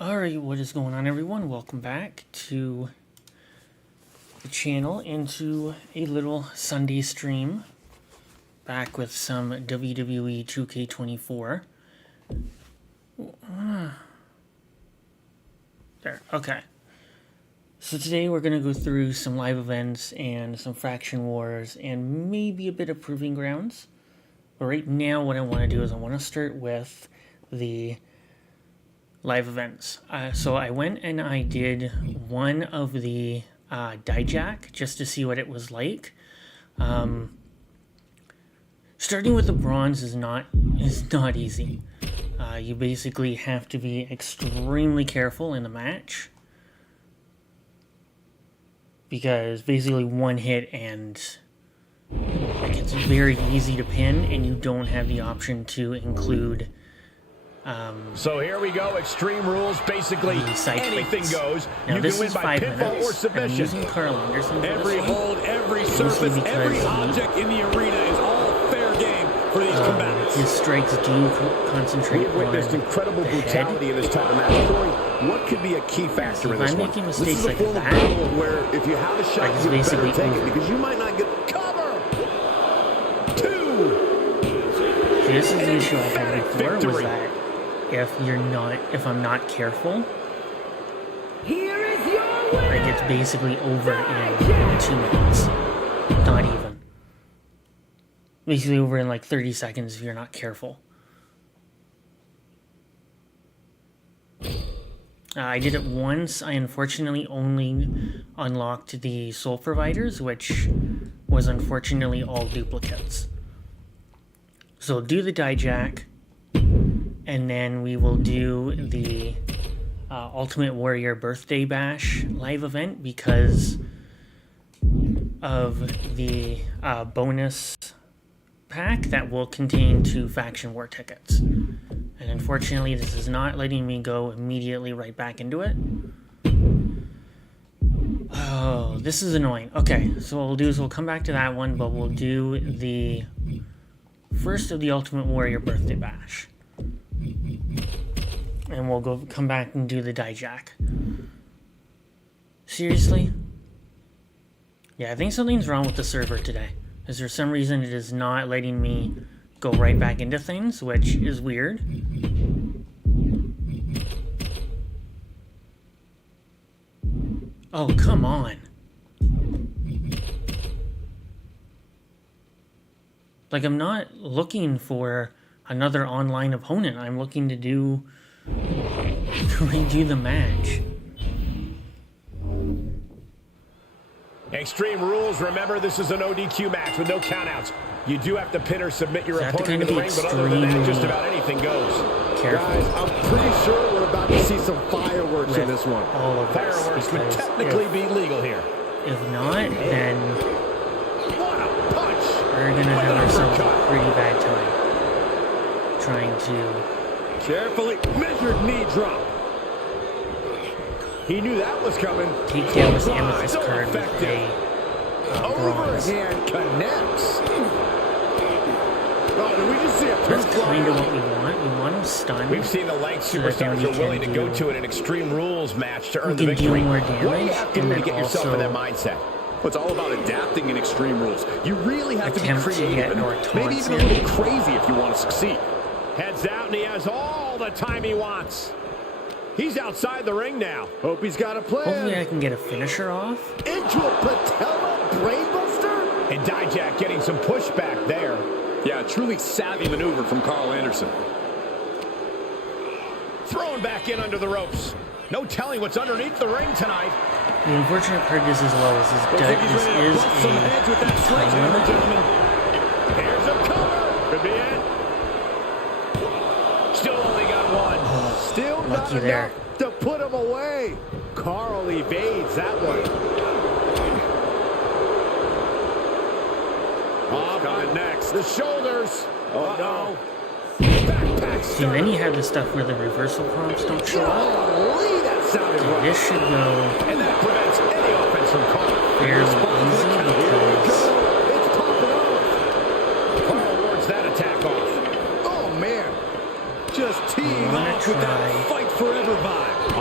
Alright, what is going on, everyone? Welcome back to the channel and to a little Sunday stream. Back with some WWE 2K24. There, okay. So today we're going to go through some live events and some faction wars and maybe a bit of proving grounds. But right now what I want to do is I want to start with the live events. So I went and I did one of the Dijak just to see what it was like. Starting with the bronze is not easy. You basically have to be extremely careful in the match, because basically one hit and it's very easy to pin, and you don't have the option to include so here we go, Extreme Rules, basically anything goes. Now, you this can win is by 5 pinfall minutes. or submission. I'm using Carl Anderson for Every this one. hold, every surface, every object in the arena is all fair game for these combatants. His strikes do concentrate We've witnessed on incredible the brutality head. in this type of match. Corey, what could be a key factor in If this I'm one? making This mistakes is a like form of that, battle where if you have a shot, like, it's you better basically take over. it because you might not get cover. 2. See, this is the issue I had before, was Victory. that if I'm not careful, Here is your winner. like, it's basically over in 2 minutes. Not even. Basically over in like 30 seconds if you're not careful. I did it once. I unfortunately only unlocked the soul providers, which was unfortunately all duplicates. So do the Dijak, and then we will do the Ultimate Warrior Birthday Bash live event because of the bonus pack that will contain 2 faction war tickets. And unfortunately, this is not letting me go immediately right back into it. Oh, this is annoying. Okay, so what we'll do is we'll come back to that one, but we'll do the first of the Ultimate Warrior Birthday Bash. And we'll come back and do the Dijak. Seriously? Yeah, I think something's wrong with the server today. Because for some reason it is not letting me go right back into things, which is weird. Oh, come on. Like, I'm not looking for another online opponent. I'm looking to redo the match. Extreme Rules, remember this is an ODQ match with no countouts. You do have to pin or submit your You have to opponent in kinda the be ring, but other than that, just extremely about anything goes. Careful. Guys, I'm pretty sure we're about to see some fireworks in with this one. all of this, Fireworks would because technically be legal here. if not, then What a punch! we're gonna have ourselves a pretty bad time trying to. Carefully measured knee drop. He knew that was coming. Take down this amethyst card with a bronze. Overhand connects. Oh, did we just see a That's pin kind of fly? what we want. We want him stunned. We've seen the lengths So that superstars we are willing to can go do- to in an Extreme Rules match to we earn the can do victory. more What do you damage, have to and do to then get yourself in that also mindset? Well, it's all about adapting in Extreme Rules. You really have to be attempt to creative get and our maybe taunts even a in. little crazy if you want to succeed. Heads out, and he has all the time he wants. He's outside the ring now. Hope he's got a plan. Hopefully I can get a finisher off. Into a patella brainbuster? And Dijak getting some pushback there. Yeah, a truly savvy maneuver from Carl Anderson. Thrown back in under the ropes. No telling what's underneath the ring tonight. The unfortunate part is as well as Looks like he's this ready to is bust some heads with that a time sledgehammer, limit. gentlemen. Here's a cover. Could be it. Still only got one. Still not Lucky there. enough to put him away. Carl evades that one. Oh, Coming next. the shoulders. Oh, no. Backpack See, and then starter. you have the stuff where the reversal prompts don't show up. Golly, that sounded Okay, right. this should go And that prevents any offense from Carl. fairly easy because It's popping off. Carl wards that attack off. Oh, man. Just teeing wanna off with that try- fight forever vibe.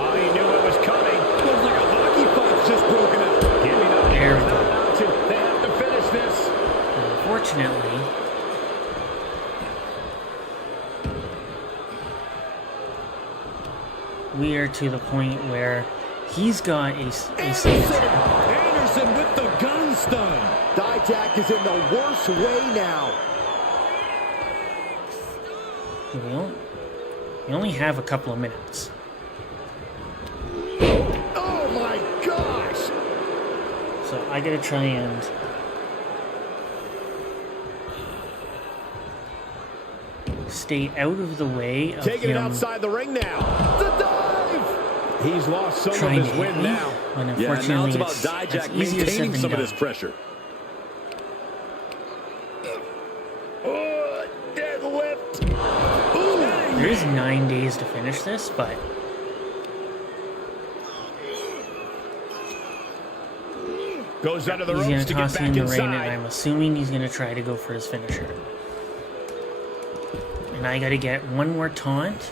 to the point where he's got a signature. Anderson with the gun stun. Dijak is in the worst way now. We only have a couple of minutes. Oh my gosh! So I gotta try and stay out of the way of Taking it him outside the ring now. The dive! He's lost some of trying to his hit wind me. now. When Yeah, now unfortunately it's about it's Dijak easier said maintaining than some of done. this pressure. Oh, deadlift! There is 9 days to finish this, but Goes under the he's ropes gonna to get toss back me in the rain, and inside. I'm assuming he's gonna try to go for his finisher. And I gotta get one more taunt,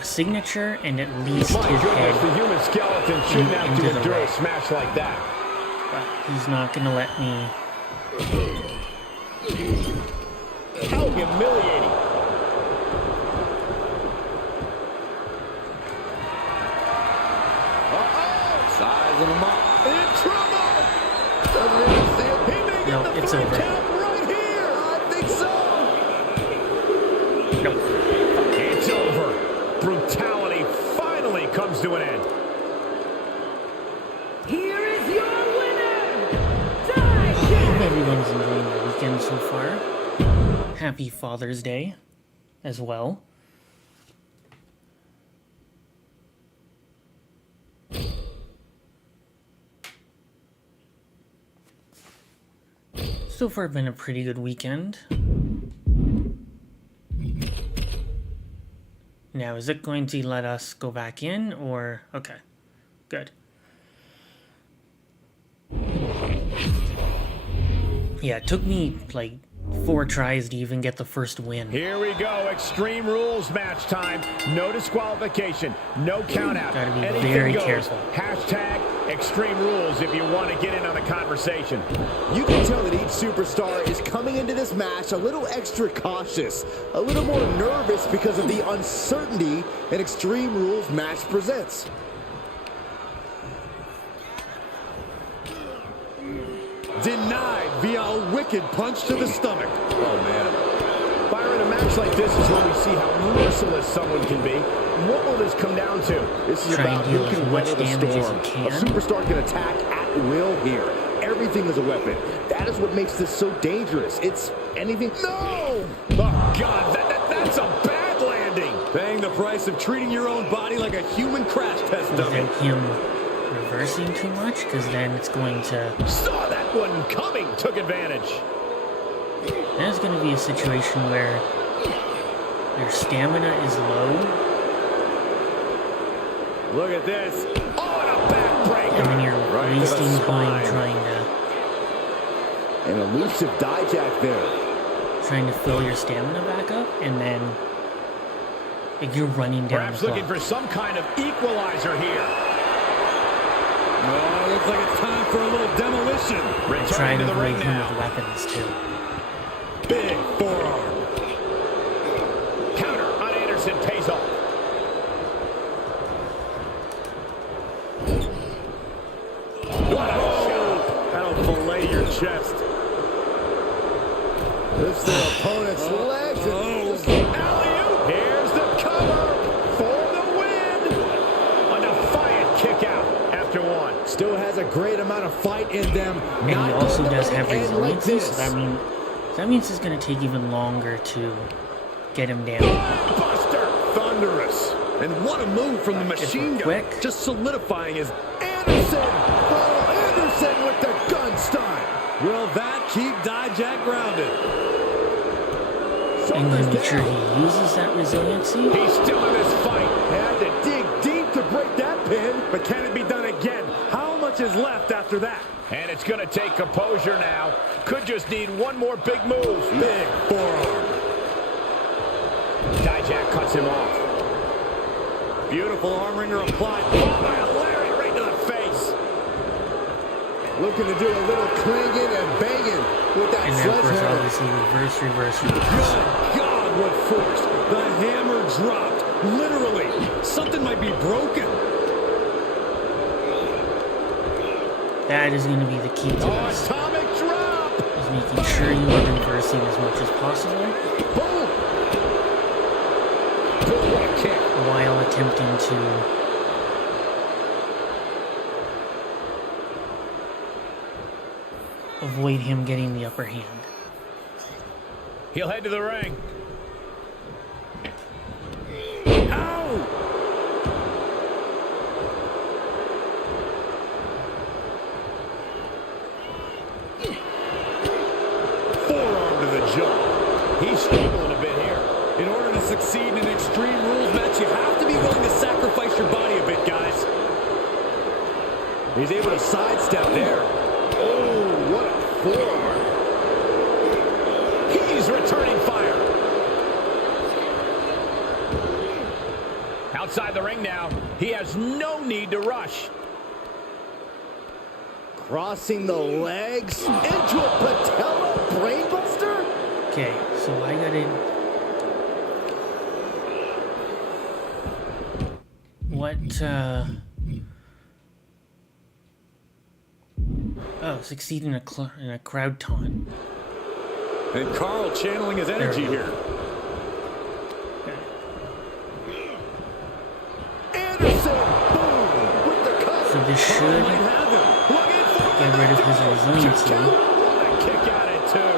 a signature, and at least My his goodness, head. the human skeleton shouldn't have into to the endure a ring. smash like that. But he's not gonna let me. How humiliating. Sizing him up. In trouble! Doesn't even see it. He may No, get the it's free over. count right here! I think so! Nope. It's over. Brutality finally comes to an end. Here is your winner, I Dijak. hope everyone's enjoying their weekend so far. Happy Father's Day as well. So far, been a pretty good weekend. Now, is it going to let us go back in, or... Okay, good. Yeah, it took me, like, 4 tries to even get the first win. Here we go. Extreme Rules match time. No disqualification. No count out. Gotta be Anything very goes. careful. Hashtag Extreme Rules if you want to get in on the conversation. You can tell that each superstar is coming into this match a little extra cautious, a little more nervous because of the uncertainty an Extreme Rules match presents. Denied via a wicked punch to the stomach. Oh, man. Byron, a match like this is when we see how merciless someone can be. What will this come down to? This is Try about and deal who as can much weather the damage as storm. you can. A superstar can attack at will here. Everything is a weapon. That is what makes this so dangerous. It's anything. No! Oh, God, that's a bad landing. Paying the price of treating your own body like a human crash test dummy. Without him reversing too much, because then it's going to... Saw that one coming. Took advantage. Then it's going to be a situation where your stamina is low, Look at this. Oh, and a backbreaker. and then you're Right to the wasting time spine. An elusive Dijak there. trying to fill your stamina back up, and then like, you're running down Perhaps the looking clock. for some kind of equalizer here. Oh, looks like it's time for a little demolition. And try Returning to to the avoid ring him now. with weapons too. Big forearm. Counter on Anderson pays off. What a shot. That'll fillet your chest. Lifts their opponent's legs. And Alley-oop. Here's the cover for the win. A defiant kick out after one. still has a great amount of fight in them. And he Not also gonna does let have it end like resiliency, so this. that means it's going to take even longer to get him down. Buster. Thunderous. And what a move from the machine gun. quick. Just solidifying his... Anderson! Oh, Anderson with the gun stun! Will that keep Dijak grounded? And Shoulders you make sure down. he uses that resiliency. He's still in this fight. Had to dig deep to break that pin. But can it be done again? How much is left after that? And it's going to take composure now. Could just need one more big move. Big forearm. Dijak cuts him off. Beautiful arm wringer applied. Oh, by a lariat right to the face. Looking to do a little clanging and banging with that And then, of course, sledgehammer. obviously, reverse. Good God, what force. The hammer dropped. Literally, something might be broken. That is going to be the key to this. Atomic drop. Is making sure you are reversing as much as possible Boom. Boom, what a kick. while attempting to avoid him getting the upper hand. He'll head to the ring. Ow! Forearm to the jaw. He's struggling a bit here. In order to succeed in an Extreme Rules match, you have to be willing to sacrifice your body a bit, guys. He's able to sidestep there. Oh, what a forearm. He's returning fire. Outside the ring now. He has no need to rush. Crossing the legs into a patella brainbuster. Okay, so I got it. What, Oh, succeed in a crowd taunt. And Carl channeling his energy There we go. here. Anderson, boom, with the cut. So this Might should have him. Looking for get rid of his resiliency. what a kick out at two.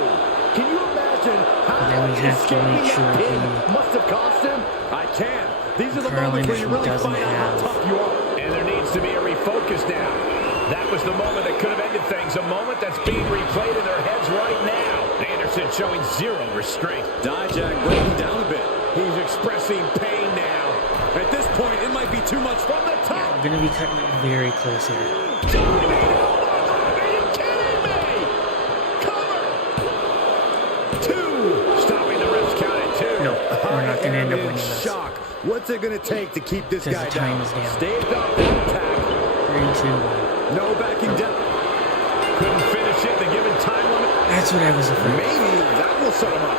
Can you imagine how But then we much have to escaping make sure that pin he- must have cost him? I can. These are the Carl moments where you Anderson really doesn't find out how have- tough you are. And there needs to be a refocus now. That was the moment that could have ended things. A moment that's being replayed in their heads right now. Anderson showing zero restraint. Dijak breaking down a bit. He's expressing pain now. At this point, it might be too much from the top. I'm gonna be cutting it very close here. Diving elbow drop. Are you kidding me? Cover. Two. Stopping the ref's count at two. No, we're not gonna end up I am winning in this. shock. What's it going to take to keep this Because guy the time down? is down. Staved off that attack. 3, 2, 1. No backing down. Couldn't finish it. The given time limit. That's what I was afraid of. Maybe that will set him up.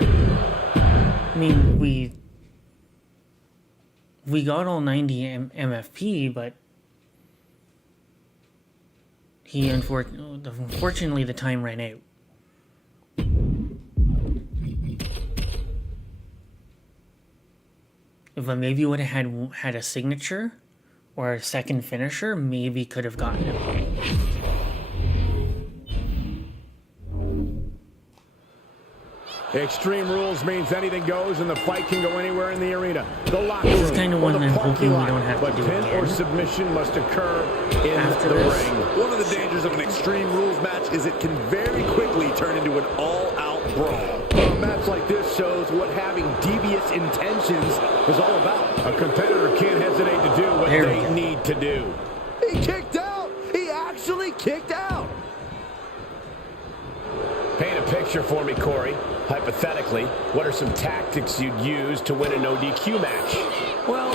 I mean, we got all 90 MFP, but unfortunately the time ran out. If I maybe would have had a signature or a second finisher, maybe could have gotten him. Extreme Rules means anything goes and the fight can go anywhere in the arena. The locker This is room kind of or one the I'm parking hoping we lot. don't have to But do pin or again. submission must occur in After the this. ring. One of the dangers of an Extreme Rules match is it can very quickly turn into an all-out brawl. A match like this shows what having devious intentions is all about. A competitor can't hesitate to do what There we they go. need to do. He kicked out. He actually kicked out. Paint a picture for me, Corey. Hypothetically, what are some tactics you'd use to win an ODQ match? Well,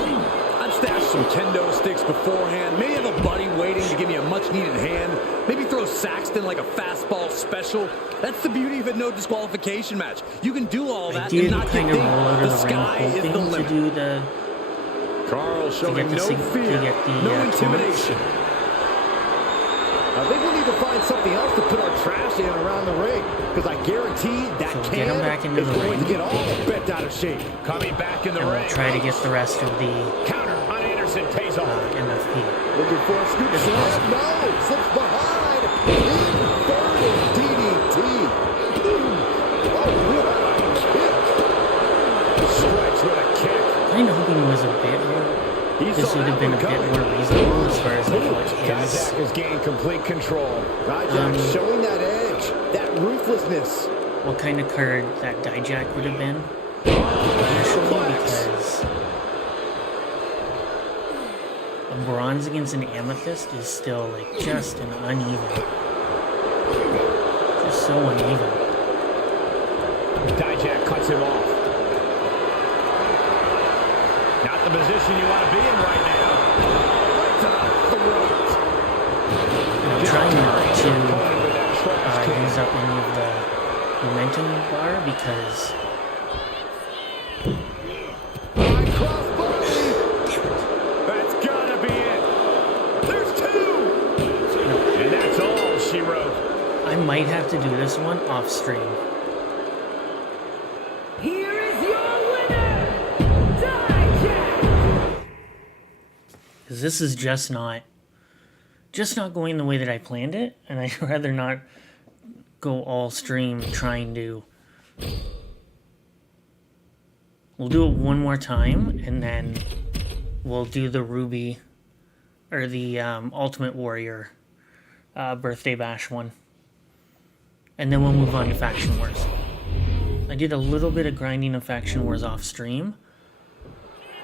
I'd stash some kendo sticks beforehand. Maybe have a buddy waiting to give me a much-needed hand. Maybe throw Saxton like a fastball special. That's the beauty of a no disqualification match. You can do all I that did and not kind get of roll out dinged. of The the ring sky is the hoping to limit. do the Carl showing get the no sig- to fear, get the, no taunts. intimidation. I think we need to find something else to put our trash in around the ring, because I guarantee that So can get him back into is the going ring. to get all bent out of shape. Coming back in the and we'll ring. try to get the rest of the Counter on Anderson pays off. MFP. Looking for a scoop It's slam. awesome. No, slips behind. Inverted DDT. Oh, what a kick. Strikes with a kick. Kind of hoping it was a bit more. He This saw would have that been a one bit coming. more reasonable as far as like what his. Dijak has gained complete control. Dijak showing that edge, that ruthlessness. What kind of card that Dijak would have been initially, because a bronze against an amethyst is still like just an uneven, just so uneven. Dijak cuts him off. Not the position you want to be in right now. Right to the throat. And I'm trying not to Opponent with that trash can. use up any of the momentum bar because High cross body. That's gotta be it. There's two. And that's all she wrote. I might have to do this one off stream. Here is your winner, Dijak. Because this is just not going the way that I planned it, and I'd rather not go all stream trying to. We'll do it one more time, and then we'll do the Ruby, or the Ultimate Warrior Birthday Bash one. And then we'll move on to Faction Wars. I did a little bit of grinding of Faction Wars off stream.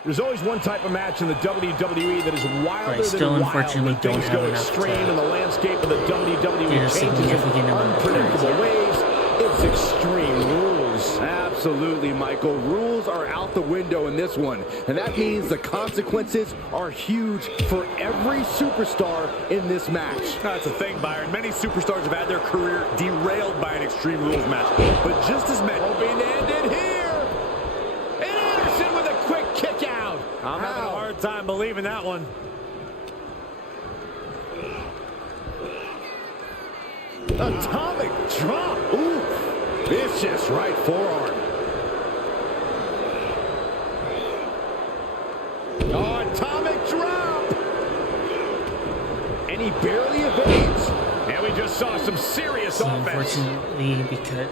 There's always one type of match in the WWE that is wilder I still than unfortunately wild. When don't things have go enough extreme to and the landscape of the WWE get a changes in significant amount of unpredictable turns. ways. It's extreme rules. Absolutely, Michael. Rules are out the window in this one, and that means the consequences are huge for every superstar in this match. That's the thing, Byron. Many superstars have had their career derailed by an Extreme Rules match. But just as many... Hoping to end it here. And Anderson with a quick kick out. I'm having a hard time believing that one. Atomic drop. Ooh, vicious right forearm. Oh, atomic drop. And he barely evades. And we just saw some serious offense. Unfortunately, because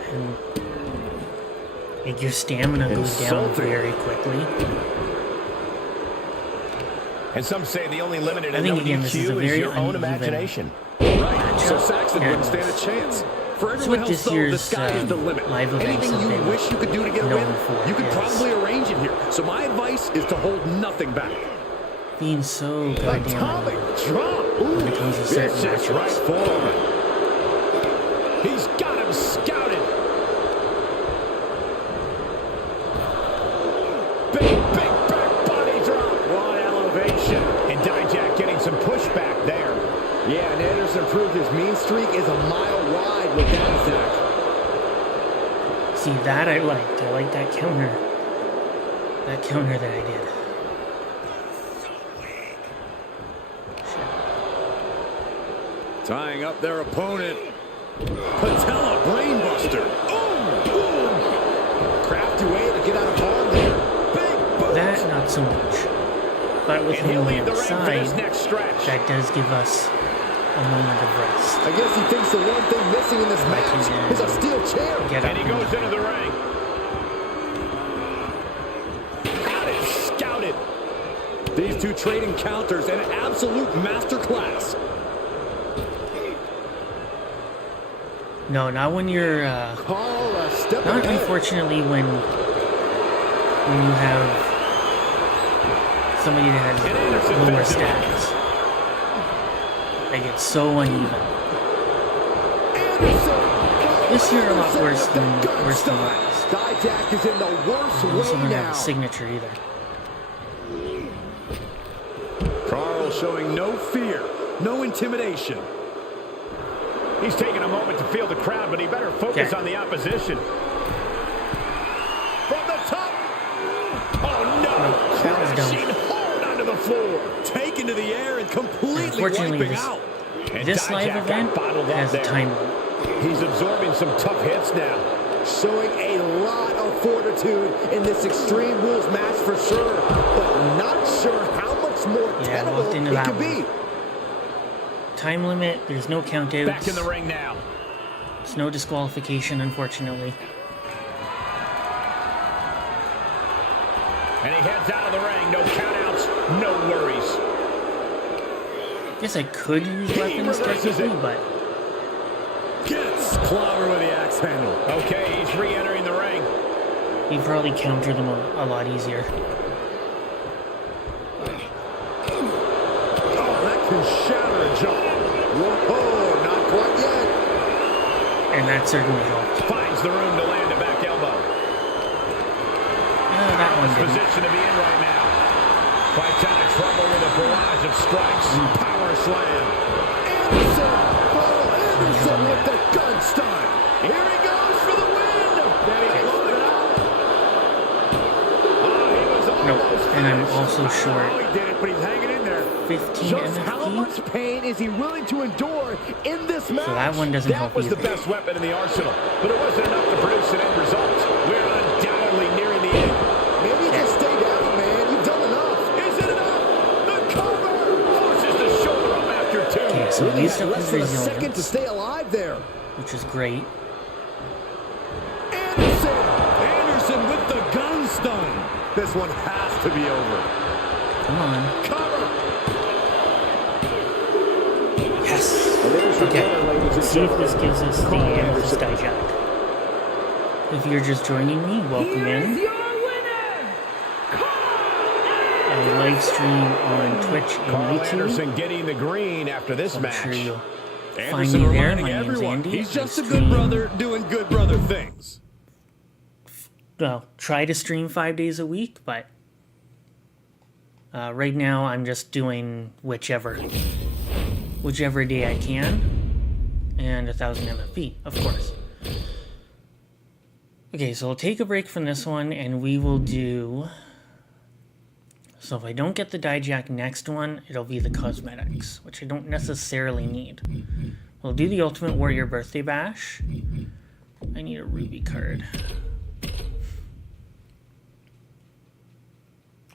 your stamina goes down Insulting. very quickly. And some say the only limit in I think, again, this is a WQ very your own uneven imagination. Right, so Saxton Yeah. wouldn't stand a chance. For That's everyone what else, this though, the year's, sky is the limit. live events Anything have you been wish you could do to get a win, known for you could is- probably arrange it here. So my advice is to hold nothing back. Being so goddamn Atomic annoying drop. when it comes to certain Vicious right matchups. forearm. He's got him scouted. Big back body drop. What elevation. And Dijak getting some pushback there. Yeah, and Anderson proved his mean streak is a mile wide with that attack. See, that I liked. I liked that counter. That counter that I did. Tying up their opponent. Patella brainbuster. Crafty way to get out of harm there. Big boot. That, not so much. But with And he'll him on leave the the ring for side, this next stretch. that does give us a moment of rest. I guess he thinks the one thing missing in this match is a steel chair. Get up And he goes into the ring. Got it scouted. These two trading counters, an absolute masterclass. No, not when you're, Call a step not ahead. unfortunately when you have somebody that And has Anderson lower fends him stats. They get so uneven. Anderson. This year a lot Anderson worse with than the gun last. style. Dijak is in the worst Also way don't have now. a signature either. Carl showing no fear, no intimidation. He's taking a moment to feel the crowd, but he better focus Okay. on the opposition. From the top. Oh, no. that was dumb. Crashing hard onto the floor. Taken to the air and completely Unfortunately, wiping this- out. And This live Dijak got event bottled up has a there. time limit. He's absorbing some tough hits now. Showing a lot of fortitude in this Extreme Rules match for sure, but not sure how much more Yeah, I tenable walked into it that could one. be. Time limit, there's no countouts. Back in the ring now. There's no disqualification, unfortunately. And he heads out of the ring. No countouts, no worries. Guess I could use weapons reverses technically, it. but Gets clobber with the axe handle. Okay, he's re-entering the ring. you probably counter them a lot easier. Oh, that can shatter a jaw. Whoa, not quite yet. And that certainly helped. Finds the room to land a back elbow. That one didn't. Position to be in right now. Fights out of trouble with a barrage of strikes. Power slam. Anderson! Oh, Anderson with the gun stun. Here he goes for the win! And I'm also short Oh, he did it, but he's hanging in there. 15 Just how MFP. much pain is he willing to endure in this match? So that one doesn't That help was either. the best weapon in the arsenal, but it wasn't enough to produce an end result. We're undoubtedly nearing the end. Maybe just stay down, man. You've done enough. Is it enough? The cover forces the shoulder up after two. Okay, so Really he's had up less his than a second to resilience, stay alive there. which is great. Anderson. Anderson with the gun stun. This one has to be over. Come on. Cover. Yes. Okay, let's see if this gives us the Amethyst Dijak. If you're just joining me, welcome Here is in. your winner, I live stream on Twitch and Carl YouTube. Anderson getting the green after this I'm match. sure you'll find Anderson me there. reminding My name's everyone, Andy. he's I just a good stream- brother doing good brother things. Well, try to stream 5 days a week, but right now I'm just doing whichever day I can, and 1,000 MFP, of course. Okay, so we'll take a break from this one, and we will do. So if I don't get the Dijak next one, it'll be the cosmetics, which I don't necessarily need. We'll do the Ultimate Warrior Birthday Bash. I need a Ruby card.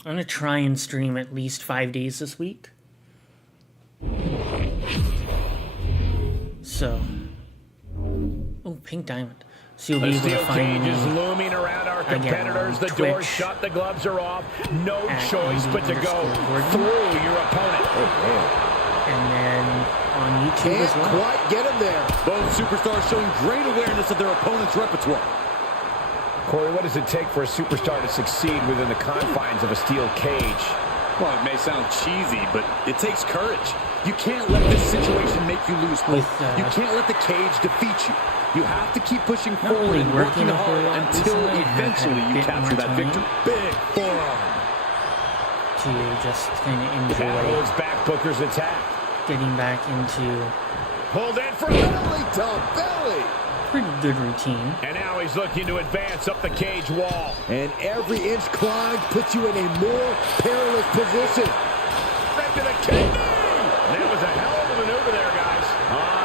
I'm gonna try and stream at least 5 days this week. So, oh, Pink Diamond. So you'll The be able to steel find cage is me looming around our again competitors. on The door's Twitch shut, the gloves are off. No at choice but to go Andy_Gordon. through your opponent. and then on YouTube Can't as well. quite get him there. Both superstars showing great awareness of their opponent's repertoire. Corey, what does it take for a superstar to succeed within the confines of a steel cage? Well, it may sound cheesy, but it takes courage. You can't let this situation make you lose hope. You can't let the cage defeat you. You have to keep pushing forward really and working working a whole hard lot until recently. I've had eventually a you bit capture more that time. victory. Big forearm. To just kind of That enjoy holds back Booker's attack. getting back into Pulled in for Belly to belly. pretty good routine. And now he's looking to advance up the cage wall. And every inch climbed puts you in a more perilous position. Right to the kidney. That was a hell of a maneuver there, guys.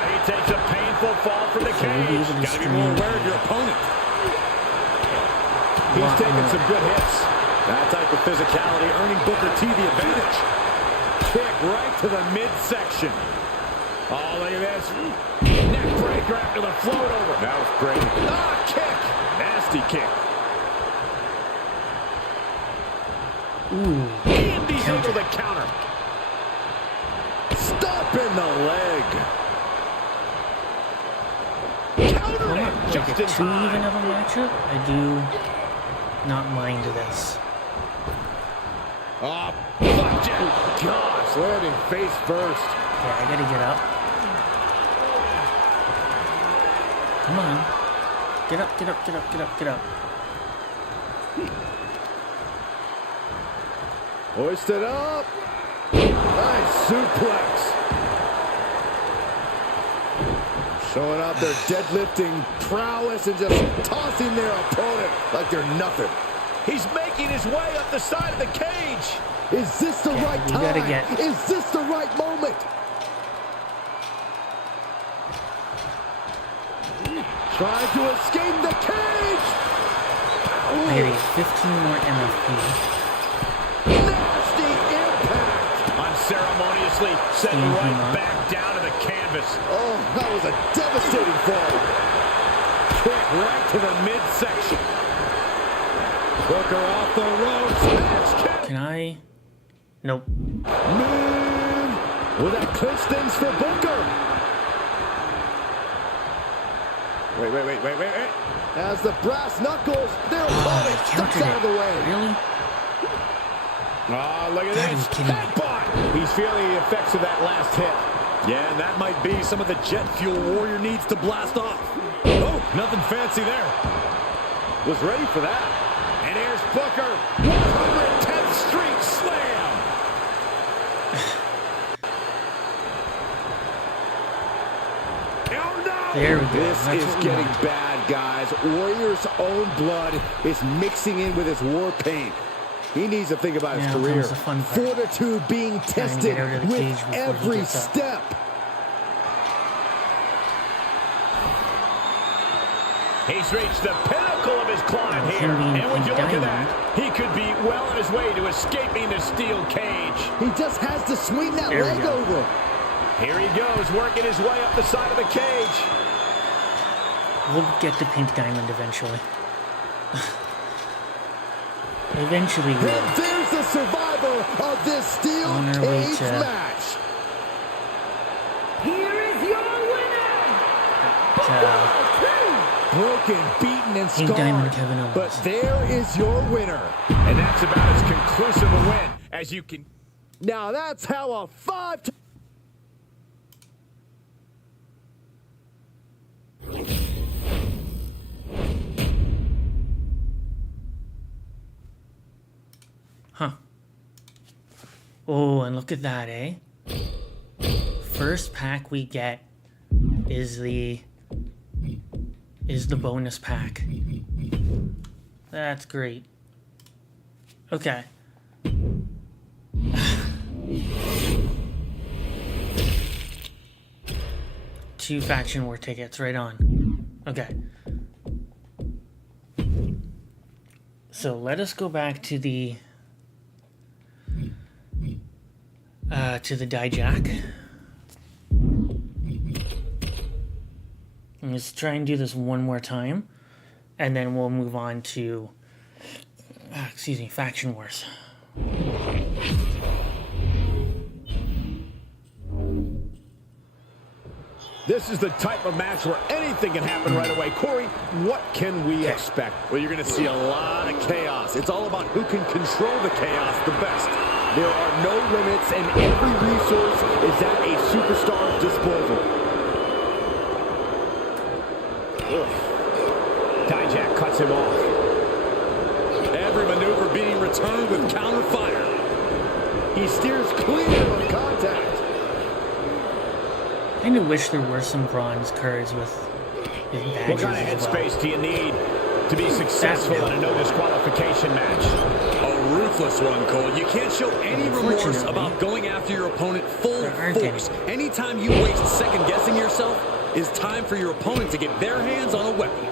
He takes a painful fall from the So we'll be cage. able to Gotta be more stream aware of your opponent. He's taking some good hits. That type of physicality earning Booker T the advantage. Kick right to the midsection. Oh, look at this. Neck breaker after the float over. That was great. Kick. Nasty kick. Ooh, Andy's able to counter. Stop in the leg. Countered well, it not like just a in too even time. of a matchup. I do not mind this. Flapjack. Gosh, landing face first. Yeah, I gotta get up. Come on. Get up, get up, get up, get up, get up. Hoisted up. Nice suplex. Showing out their deadlifting prowess and just tossing their opponent like they're nothing. He's making his way up the side of the cage. Is this the right you time? gotta get- Is this the right moment? Trying to escape the cage. I gotta get 15 more MFP. Nasty impact. Unceremoniously set Stand him right up. back down to the canvas. Oh, that was a devastating fall. Kick right to the midsection. Booker off the ropes. Smash kick. Can I? Nope. Man, will that clinch things for Booker? Wait. As the brass knuckles, their I opponent steps countered out of the way. it. Really? Oh, look at God, this. you kidding me? Headbutt. He's feeling the effects of that last hit. Yeah, and that might be some of the jet fuel Warrior needs to blast off. Oh, nothing fancy there. Was ready for that. And here's Booker. 110th Street Slam. Oh, no. There we go. This That's is what we getting want. bad, guys. Warrior's own blood is mixing in with his war paint. He needs to think about his Now career. comes the fun part. Fortitude being tested get out of the cage with before he every gets up. step. He's reached the pinnacle of his climb And here. him being And would you Pink look at Diamond. that? He could be well on his way to escaping the steel cage. He just has to swing that There we leg go. over. Here he goes, working his way up the side of the cage. We'll get to Pink Diamond eventually. Eventually we will. And there's the survivor of this steel On our way cage to- match. Here is your winner. Broken, beaten, and Pink scarred. Diamond Kevin Owens. But there is your winner. And that's about as conclusive a win as you can. Now that's how a five. Huh. Oh, and look at that, eh? First pack we get is the bonus pack. That's great. Okay. Two faction war tickets, right on. Okay. So let us go back to the Dijak. Let's try and do this one more time, and then we'll move on to Faction Wars. This is the type of match where anything can happen right away. Corey, what can we expect? Well, you're going to see a lot of chaos. It's all about who can control the chaos the best. There are no limits, and every resource is at a superstar's disposal. Dijak cuts him off. Every maneuver being returned with counter fire. He steers clear of contact. I kind of wish there were some bronze cards with badges What kind of as well. headspace do you need to be successful in a no disqualification match? A ruthless one, Cole. You can't show any remorse Unfortunately, about going after your opponent full there aren't force. Anytime you waste second guessing yourself, it's time for your opponent to get their hands on a weapon.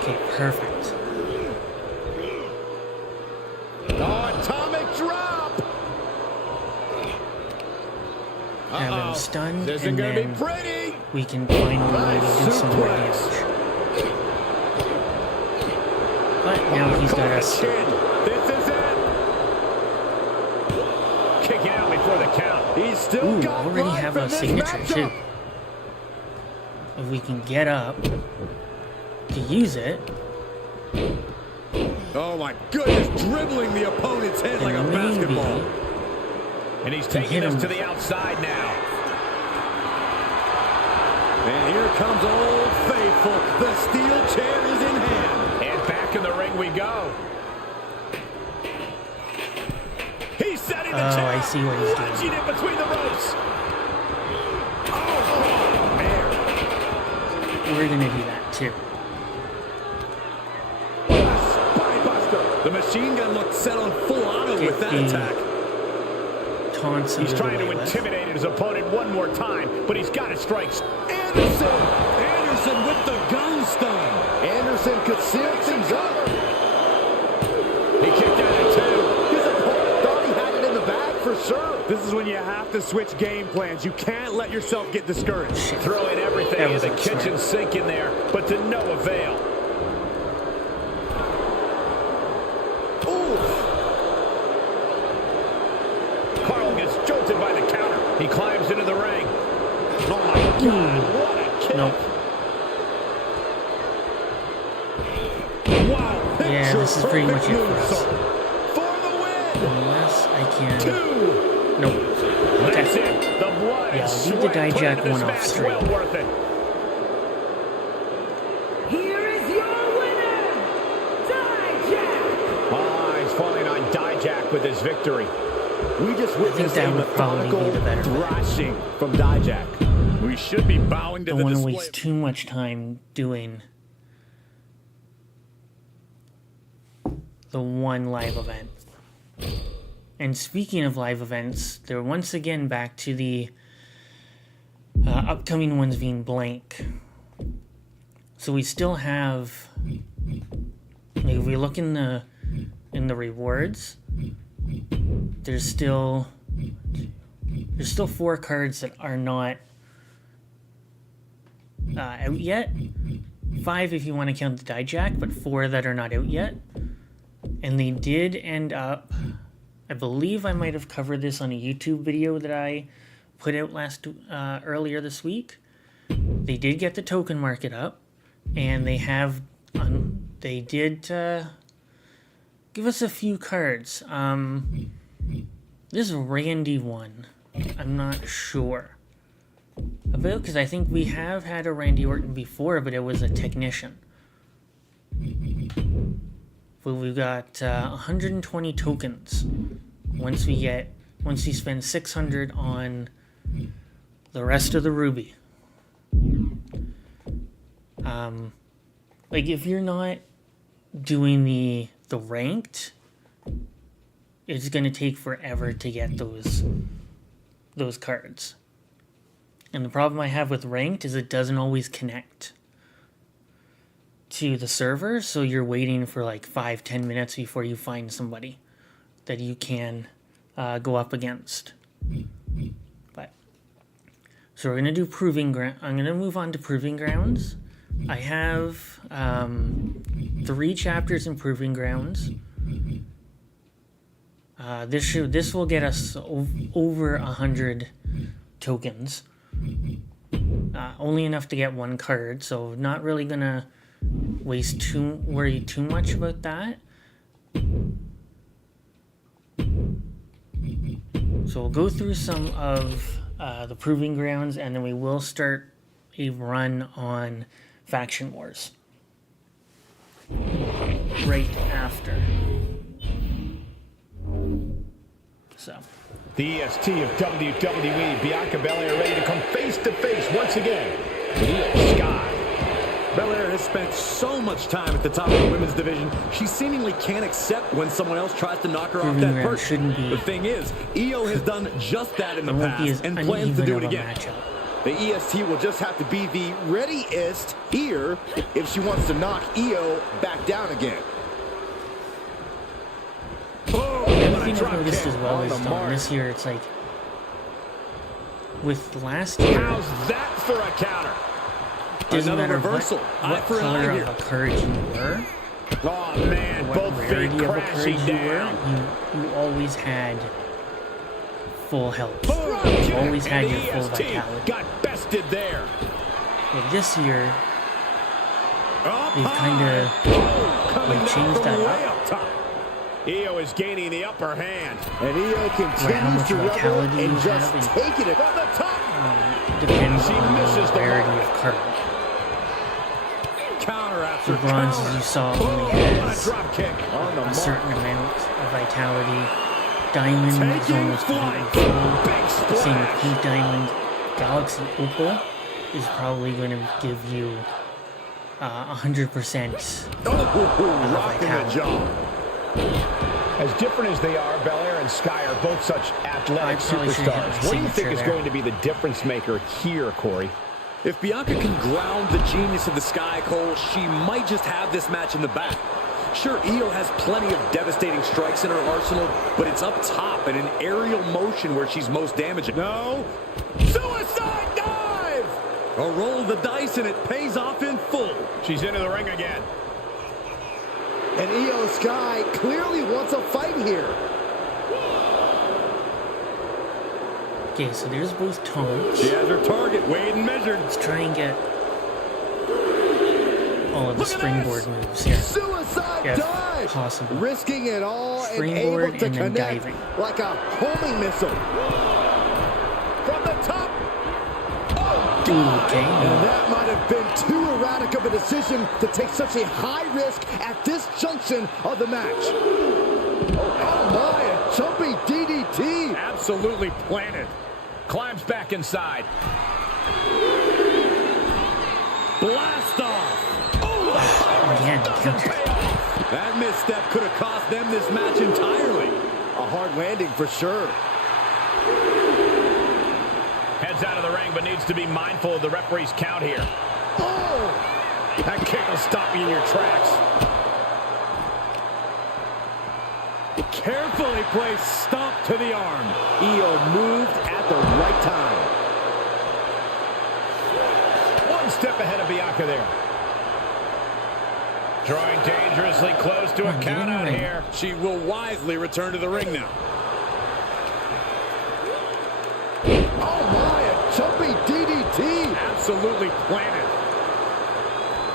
Okay, perfect. Atomic drop. Have him stunned, This isn't and going to then be pretty. we can finally maybe do some more suplex. damage. But now he's got us. Chin. This is it. Kicking out before the count. He's still Ooh, got already life have in a this signature matchup. too. If we can get up to use it, Oh my goodness, dribbling the opponent's head like a then maybe basketball. And he's Can taking hit this him. to the outside now. And here comes Old Faithful. The steel chair is in hand. And back in the ring we go. He's setting the Oh, chair. I see what he's doing. Wedging it between the ropes. we're gonna do that too. Spinebuster. The machine gun looked set on full auto Get with that the attack. Taunts He's out of trying the to way with. intimidate his opponent one more time, but he's got to strike. Anderson! Anderson with the gun stun. Anderson could seal things up. He kicked out at two. His opponent thought he had it in the bag for sure. This is when you have to switch game plans. You can't let yourself get discouraged. Throwing everything That in was the absurd. kitchen sink in there, but to no avail. Carl gets jolted by the counter. He climbs into the ring. Oh my God, what a kick. Nope. Wow. Yeah, this is pretty much it for us. For the win. Unless I can. Two. Nope. That's Okay. it. The blood Yeah, and I'll leave the sweat put Dijak into this one off match straight. well worth it. Here is your winner, Dijak. Ah, he's falling on Dijak with his victory. We just witnessed that a would probably be methodical the better bet. thrashing from Dijak. We should be bowing to Don't the want to display. waste too much time doing the one live event. And speaking of live events, they're once again back to the upcoming ones being blank. So we still have, like, if we look in the rewards, there's still 4 cards that are not out yet. 5 if you want to count the Dijak, but 4 that are not out yet. And they did end up, I believe I might have covered this on a YouTube video that I put out earlier this week. They did get the token market up, and they did give us a few cards. This Randy one, I'm not sure about, because I think we have had a Randy Orton before, but it was a technician. But we've got 120 tokens once we spend 600 on the rest of the Ruby. Like, if you're not doing the ranked, it's gonna take forever to get those cards. And the problem I have with ranked is it doesn't always connect to the server, so you're waiting for like 5-10 minutes before you find somebody that you can go up against. But so we're gonna do proving ground. I'm gonna move on to proving grounds. I have 3 chapters in proving grounds. This will get us over 100 tokens. Only enough to get 1 card, so not really gonna worry too much about that. So we'll go through some of the proving grounds, and then we will start a run on Faction Wars right after. So The EST of WWE, Bianca Belair, ready to come face to face once again with Io Sky. Belair has spent so much time at the top of the women's division, she seemingly can't accept when someone else tries to knock her off Proving that ground perch. shouldn't be- The thing is, Io has done just that in the it won't be as past and plans to do it uneven of a again. matchup. The EST will just have to be the readiest here if she wants to knock Io back down again. The other thing I've noticed as well is this year, it's like, with last year, How's that for a counter? doesn't Another matter reversal. Eye what for an color eye of a card you were, Oh, man, what both feet rarity of a card crashing you down. were, you always had full health. Boom, You kick, always had and your the full EST vitality. got bested there. But this year, Up they've high. kind of Coming down changed from that way up. up top. Io is gaining the upper hand. And Io how continues much to revel vitality and you just have and- taking it. From the top. depends She on misses the the rarity mark. of card. Counter after The bronze, as you saw, only has drop kick. On the a mark. certain amount of vitality. Diamond is Taking almost flight. completely Big full. Same with splash. Pink Diamond. Galaxy Opal is probably going to give you 100% Rocking the vitality. jaw. As different as they are, Belair and Sky are both such athletic I probably should have hit superstars. my What do you think signature is there. going to be the difference maker here, Corey? If Bianca can ground the genius of the Sky, Cole, she might just have this match in the bag. Sure, Io has plenty of devastating strikes in her arsenal, but it's up top and in aerial motion where she's most damaging. No. Suicide dive. A roll of the dice and it pays off in full. She's into the ring again. And Io Sky clearly wants a fight here. Okay, so there's both tones. She has her target weighed and measured. Let's try and get all of the Look at springboard this. moves here. Suicide If dive. possible. Risking it all and Springboard able to and then connect diving. like a homing missile. From the top. Okay, And that might have been too erratic of a decision to take such a high risk at this junction of the match. Oh my, a jumping DDT. absolutely planted. Climbs back inside. Blast off. Again, counter. That misstep could have cost them this match entirely. A hard landing for sure. Heads out of the ring, but needs to be mindful of the referee's count here. Oh! That kick will stop you in your tracks. Carefully placed stomp to the arm. Io moved at the right time. One step ahead of Bianca there. Drawing dangerously close to a Get in count the out ring. here. She will wisely return to the ring now. Oh my, a jumping DDT. Absolutely planted.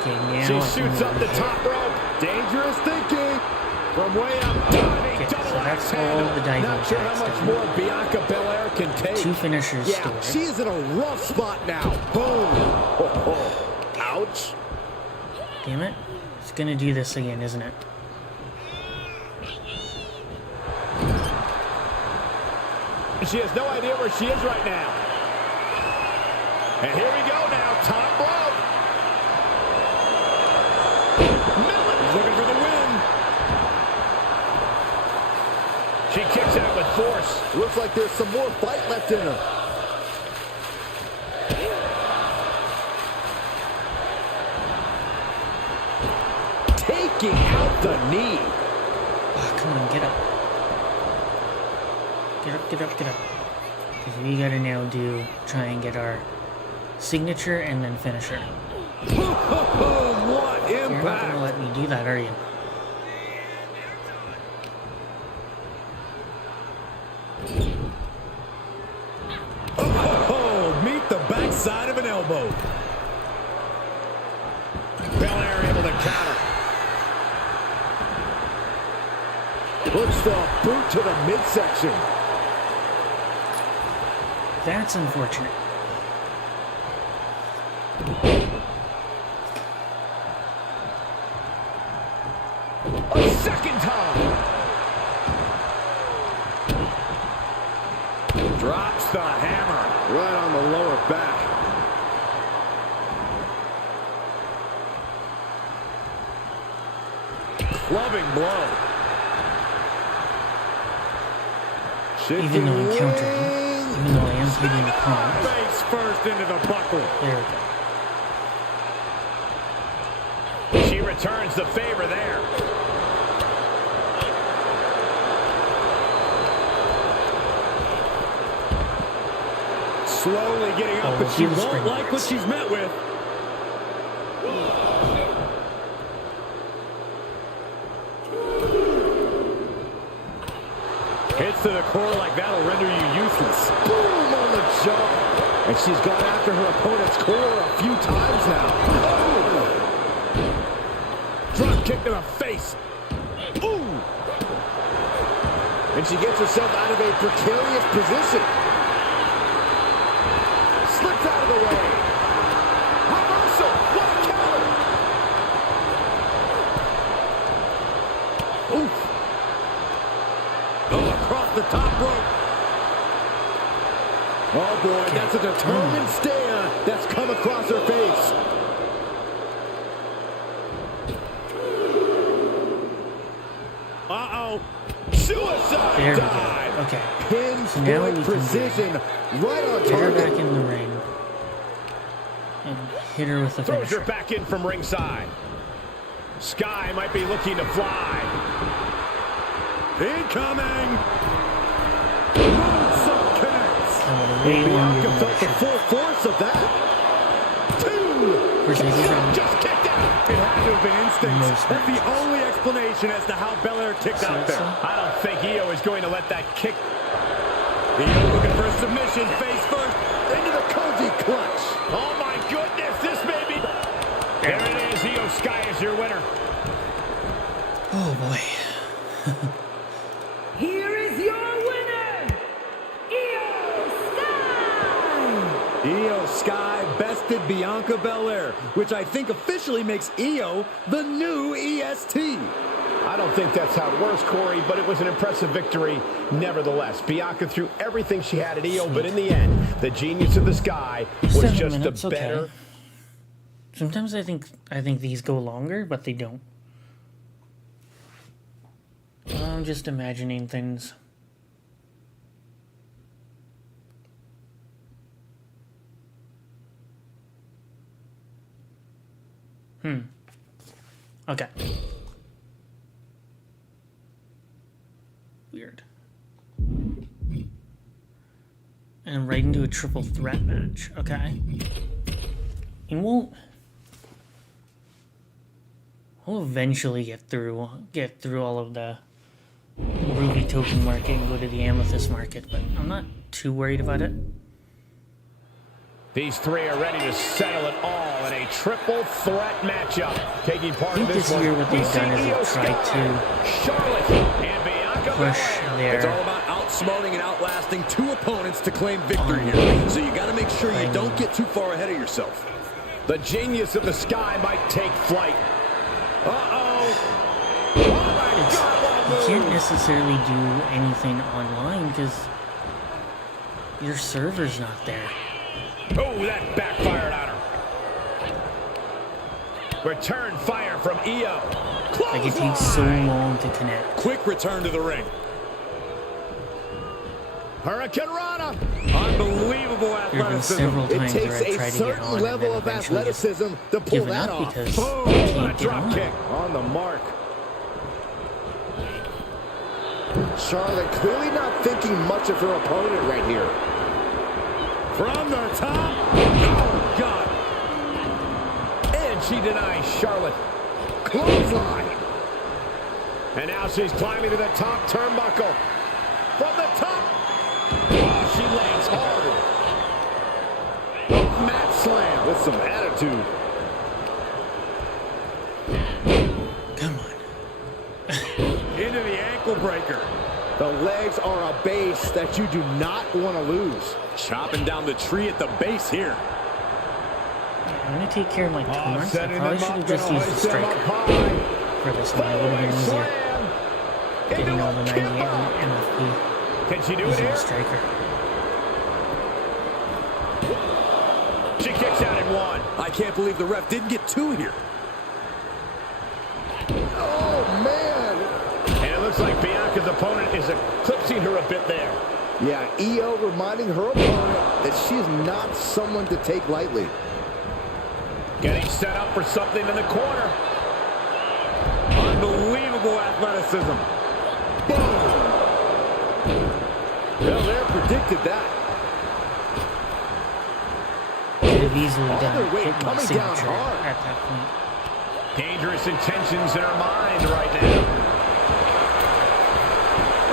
Okay, now She I can shoots move up the here. top rope. Dangerous thinking. From way up. Diving Okay, double so that's axe all handle. the diving Not sure how attacks much done. more Bianca Belair can take. 2 finishers Yeah, stored. she is in a rough spot now. Boom. Ouch. Damn it. It's gonna do this again, isn't it? She has no idea where she is right now. And here we go now. Top rope. Millen looking for the win. She kicks out with force. Looks like there's some more fight left in her. Taking out the knee. Oh, come on, get up. Get up, get up, get up. Because we gotta now try and get our signature and then finisher. What You're not impact. gonna let me do that, are you? Oh, meet the backside of an elbow. Belair able to counter. Puts the boot to the midsection. That's unfortunate. A second time. Drops the hammer. Right on the lower back. Clubbing blow. Even though I'm countering, even though I am hitting the palms. Face first into the buckle. There we go. She returns the favor there. Slowly getting up, Oh, but she here's the won't spring like what blades. she's met with. Hits to the core like that'll render you useless. Boom on the jump. And she's gone after her opponent's core a few times now. Drop kick to the face. Ooh. And she gets herself out of a precarious position. Slips out of the way. Reversal. What a counter. Oof. Oh, across the top rope. Oh boy, that's a determined stare that's come across her face. Uh-oh. Suicide There we dive. go. Okay. Pinpoint we can precision, right on Get her back target. in the ring. And hit her with the Throws her finisher. back in from ringside. Sky might be looking to fly. Incoming. Moonsault connects. Way longer Bianca than felt I the should. full force of that. Two. Mercedes on Just kicked out. It had to have been instincts. Most That's the only explanation as to how Belair kicked out there. I don't think Io is going to let that kick. Io looking for a submission, face first. Into the Koji clutch. Oh my goodness, this may be. There it is, Io Sky is your winner. Oh boy. Here is your winner, Io Sky! Io Sky bested Bianca Belair, which I think officially makes Io the new EST. I don't think that's how it works, Corey, but it was an impressive victory nevertheless. Bianca threw everything she had at Io, but in the end, the genius of the sky was 7 just minutes, the better. okay. Sometimes I think these go longer, but they don't. I'm just imagining things. Okay. Weird. And right into a triple threat match. Okay. And we'll eventually get through all of the ruby token market and go to the amethyst market, but I'm not too worried about it. These three are ready to settle it all in a triple threat matchup. Taking part I think in this this one, year what we they've see done is Io they've tried Sky, to Charlotte, and Bianca push Belair. It's all their about outsmarting and outlasting two opponents to claim victory here. So you got to make sure you don't get too far ahead of yourself. The genius of the Sky might take flight. Uh-oh. Oh, my God, you what a can't move. necessarily do anything online because your server's not there. Oh, that backfired on her. Return fire from Io. Like, it takes so long to connect. Quick return to the ring. Hurricane Rana. Unbelievable There have been athleticism. several It times where takes I've a tried to get certain on and level then of eventually just athleticism to pull given that up off. because Boom. I What a can't get drop on. kick. On the mark. Charlotte clearly not thinking much of her opponent right here. From the top. Oh, God. And she denies Charlotte. Clothesline. And now she's climbing to the top turnbuckle. From the top. Oh, she lands hard. Mat slam with some attitude. Come on. Into the ankle breaker. The legs are a base that you do not want to lose. Chopping down the tree at the base here. I'm going to take care of my torrents. I Setting probably them should up, have just gonna used the hoist them up striker high. for this one. It would have been easier Slam. getting all the Into 98 a kipper. MFP Can she do it using the here? striker. She kicks out at one. I can't believe the ref didn't get two here. Oh, man. And it looks like Bianca's opponent is eclipsing her a bit there. Yeah, Io reminding her opponent that she is not someone to take lightly. Getting set up for something in the corner. Unbelievable athleticism. Belair predicted that. Could have easily All done their weight hit my coming down signature hard. at that point. Dangerous intentions in her mind right now.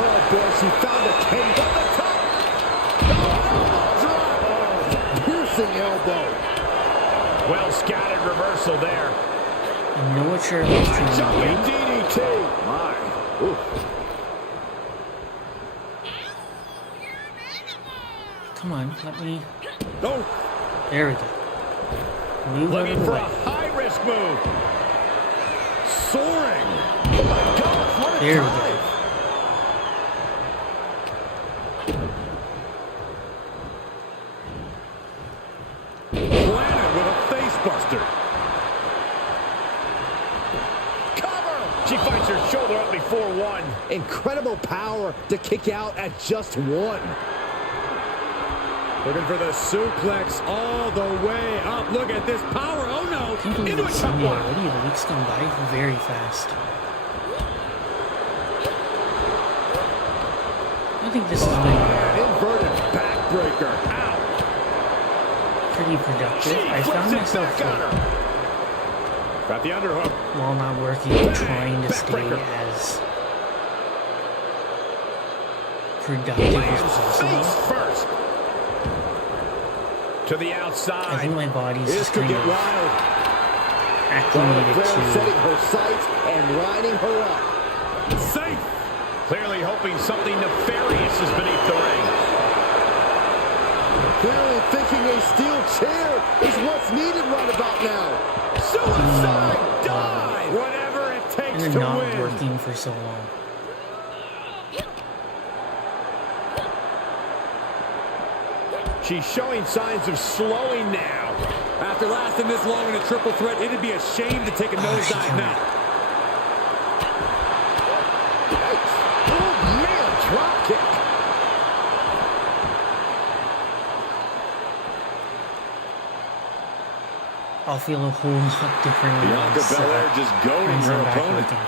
Oh, boy, she found a cage. On the top. Oh, drop. Piercing elbow. Well scattered reversal there. I'm not sure if it's trying Jumping to DDT. My. Ooh. Come on, let me. Oh, There we go. Move out Looking of the for way. a high-risk move. soaring. Oh, my gosh. What a There we dive. go. Planted with a face buster. Cover. She fights her shoulder up before one. Incredible power to kick out at just one. Looking for the suplex all the way up. Look at this power. Oh, no. I can't believe Into a it's top Sunday one. already. The week's gone by very fast. I think this has been Inverted backbreaker. Ow. pretty productive. I found myself, back on like, her. Got the underhook. while not working, trying to stay Backbreaker. as productive as Face possible. first. To the I outside. think my body's This just could kind get of wild. acclimated Flair setting to her sights and lining her up. Safe. Clearly hoping something nefarious is beneath the ring. Clearly thinking a steel chair is what's needed right about now. Suicide dive. Whatever it takes. takes And to not win. working for so long. She's showing signs of slowing now. After lasting this long in a triple threat, it'd be a shame to take a nosedive now. Oh, man, drop kick. I'll feel a whole lot differently. Bianca once, Belair just goading once her I'm back opponent. working.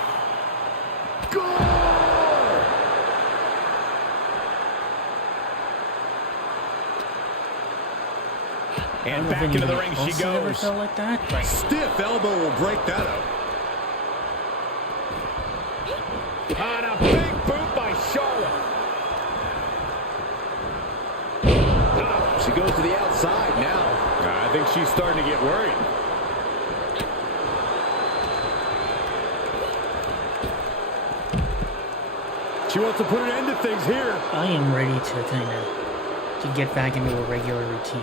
I And don't know if back into the anybody ring else she has ever goes. felt like that, but Stiff elbow will break that up. On a big boot by Charlotte. She goes to the outside now. I think she's starting to get worried. She wants to put an end to things here. I am ready to kind of get back into a regular routine.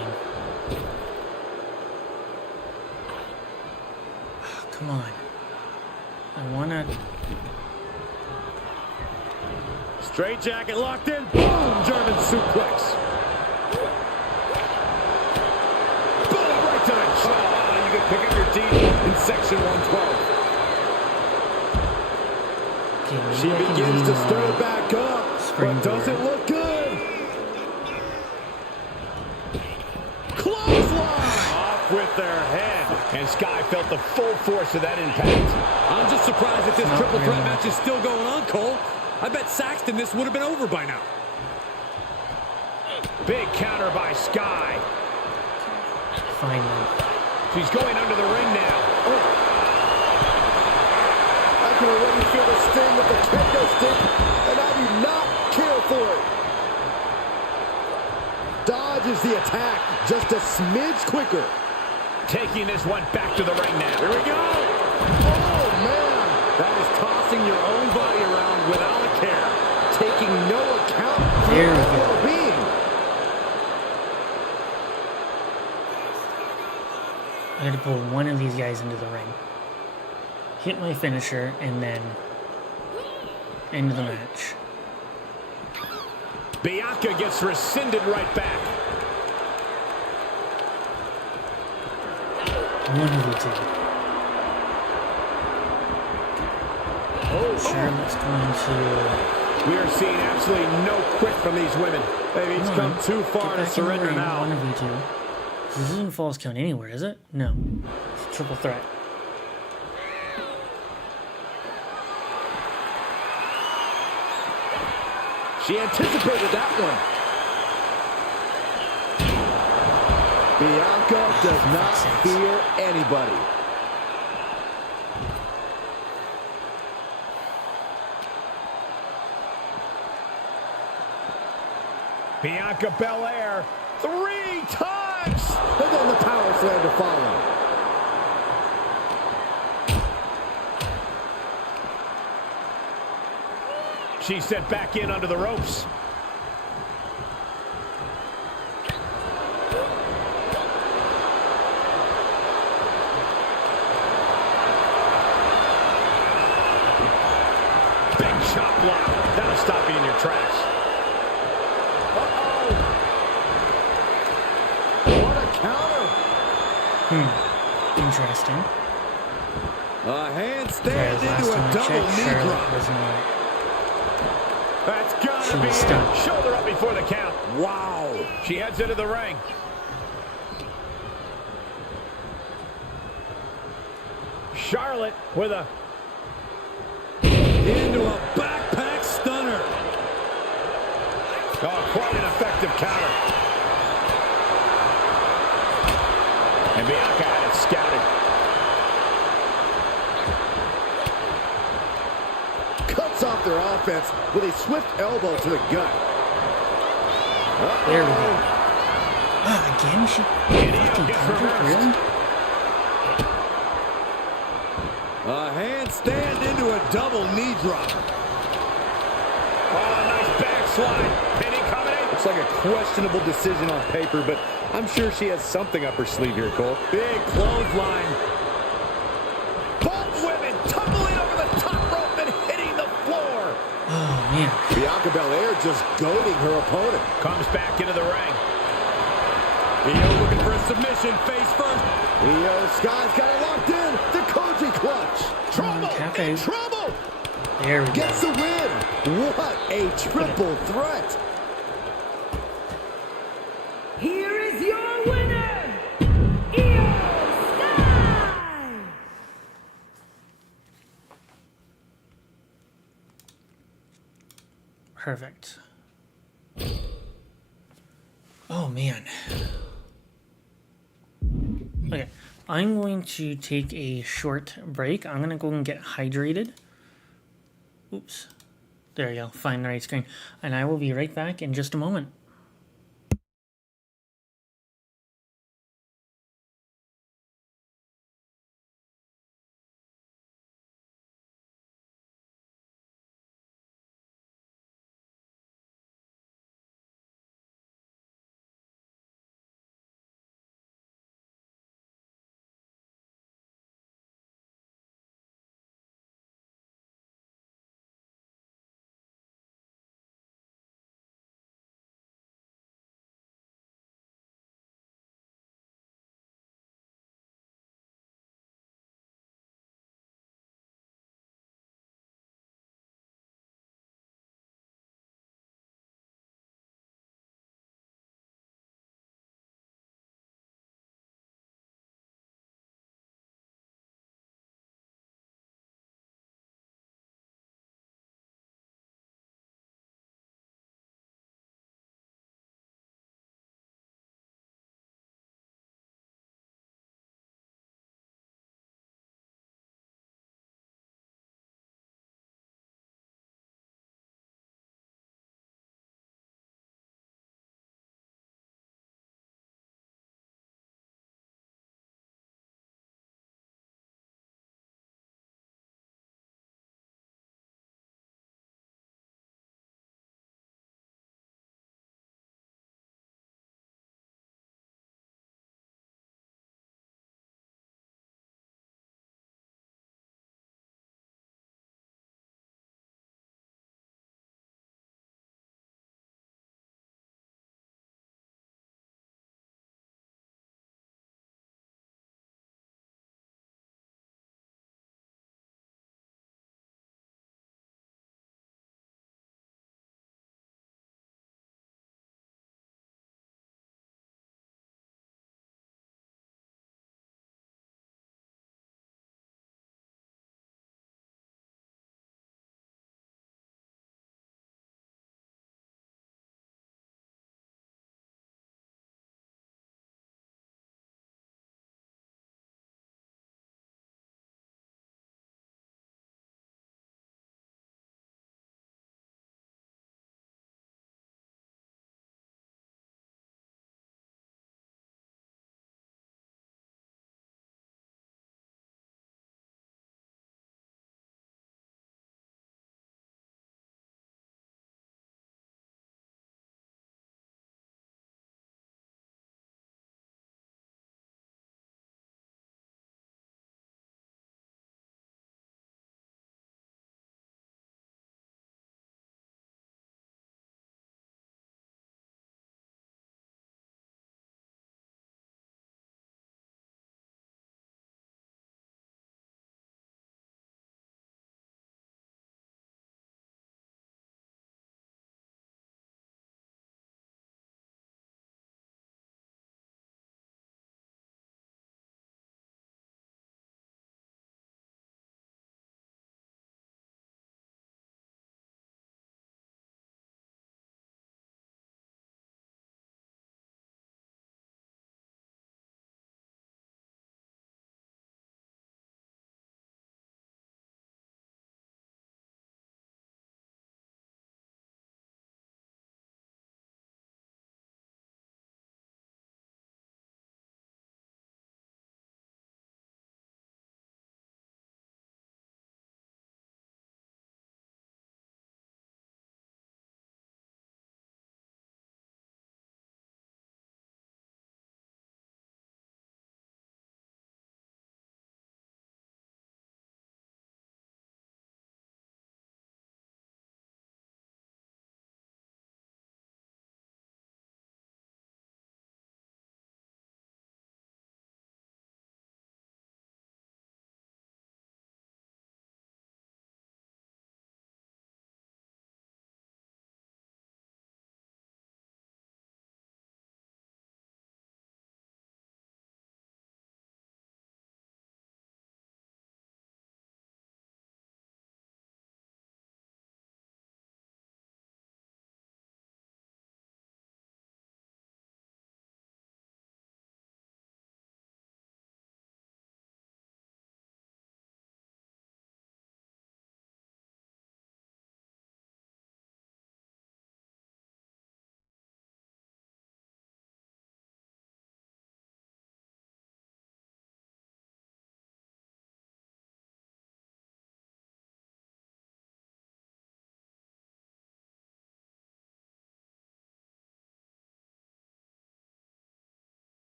Oh, come on. I wanna. Straight jacket locked in. Boom! German suplex. Boom! Right to the jaw. You can pick up your teeth in section 112. Okay, maybe She I can begins do to my stir back up, but springboard. doesn't look good. Clothesline! Off with their head. And Sky felt the full force of that impact. I'm just surprised that this Not triple threat really. match is still going on, Cole. I bet Saxton this would have been over by now. Big counter by Sky. Finally. She's going under the ring now. I can already feel the sting of the kendo stick, and I do not care for it. Dodges the attack just a smidge quicker. Taking this one back to the ring now. Here we go. Oh, man. That is tossing your own body around without a care. Taking no account for There we her go. well-being. I had to pull one of these guys into the ring. Hit my finisher, and then end of the match. Bianca gets rescinded right back. One of the two. Charlotte's going to... We are seeing absolutely no quit from these women. They've each come too far to surrender now. One of you two. This isn't false count anywhere, is it? No. It's a triple threat. She anticipated that one. Bianca does not fear anybody. Bianca Belair 3 times. And then the power slam to follow. She's sent back in under the ropes. Big chop block. That'll stop you in your tracks. Uh-oh. What a counter. Interesting. A handstand Whereas last into time a I double checked, knee Charlotte drop. was not. That's She gotta be was it. stunned. Shoulder up before the count. Wow. She heads into the ring. Charlotte with a Into a backpack stunner. oh, quite an effective counter. And Bianca had it scouted. Cuts off their offense with a swift elbow to the gut. There we go. Ah, again? She fucking gets countered? reversed. Really? A handstand into a double knee drop. Oh, nice backslide. Penny coming in. Looks like a questionable decision on paper, but I'm sure she has something up her sleeve here, Cole. Big clothesline. Both women tumbling over the top man. Bianca Belair just goading her opponent. Comes back into the ring. Io looking for a submission, face first. Io Sky's got it locked in. The Koji clutch. Come on, Cafe. Trouble. There we go. Gets the win. What a triple threat. Here is your winner, Io Sky! Perfect. Oh, man. Okay, I'm going to take a short break. I'm going to go and get hydrated. Oops. There you go. Find the right screen. And I will be right back in just a moment.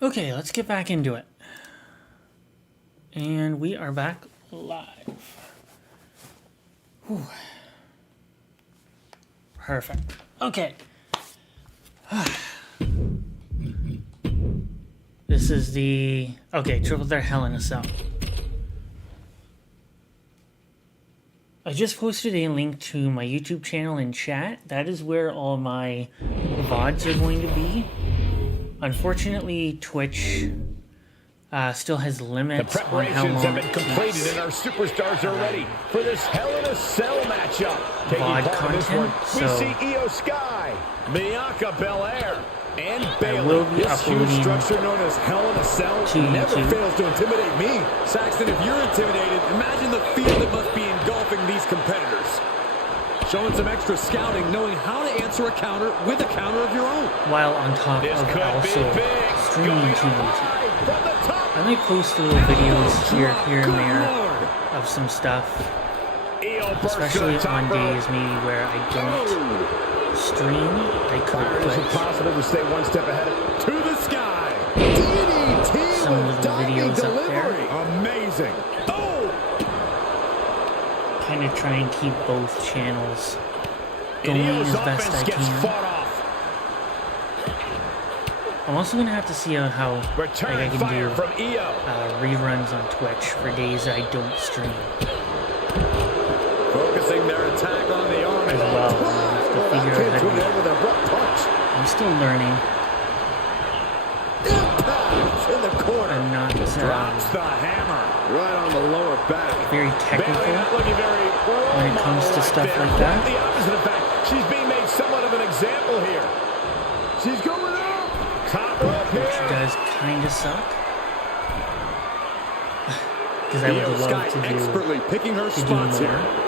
Okay, let's get back into it. And we are back live. Whew. Perfect. Okay. This is the... Okay, Triple Threat Hell in a Cell. I just posted a link to my YouTube channel in chat. That is where all my VODs are going to be. Unfortunately, Twitch still has The limits on how preparations long have been it completed keeps and our superstars are ready for this Hell in a Cell matchup. Taking VOD part in this one, content, we so see Io Sky, Bianca Belair, and I Bayley. will be This huge uploading structure known as Hell in a Cell to never YouTube. fails to intimidate me. Saxton, if you're intimidated, imagine the fear that must be engulfing these competitors. Showing some extra scouting, knowing how to answer a counter with a counter of your own. while on top This of could also be big. streaming Going to YouTube. high from the top. I might post little videos here and there Lord. of some stuff, Io bursts to especially the top on rope. days maybe where I don't stream. I could Byron, is it put possible to stay one step ahead of to the sky? DDT some with little diving videos up there. delivery. Amazing. Oh, kind of try and keep both channels and going Io's as best offense I gets can. fought off. I'm also gonna have to see how like, I Return can fire do from Io. reruns on Twitch for days I don't stream Focusing their attack on the arm. as well. I have to That figure came out to an how end with an abrupt punch. I'm still learning. Impact in the corner. I'm not Drops the hammer. Right on the lower back. very Bayley technical. not looking very when it comes to role stuff model like there. that. Quite the opposite, in fact. She's being made somewhat of an example here. She's going up. Top rope Which here. does kind of suck. Because I Io would love Sky to do expertly picking her spots more. here.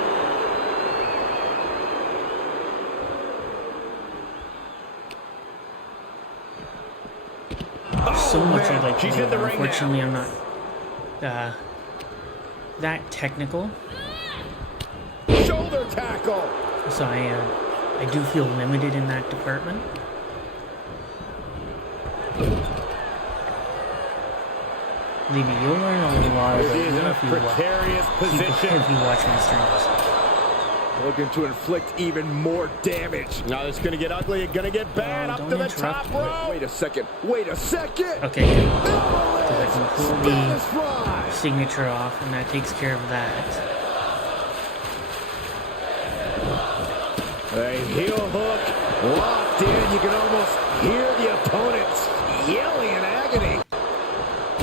So much man. I'd like to She's do. in the ring Unfortunately, I'm not that technical. Shoulder tackle. So I do feel limited in that department. Believe me, you'll learn a lot of She it is in a if you precarious position. if you watch my streams. Looking to inflict even more damage. Now it's going to get ugly. It's going to get bad. Oh, Up don't to the interrupt top me. rope. Wait a second. Wait a second. Okay, good. Because I can pull the Spanish fly. signature off, and that takes care of that. A heel hook locked in. You can almost hear the opponents yelling in agony.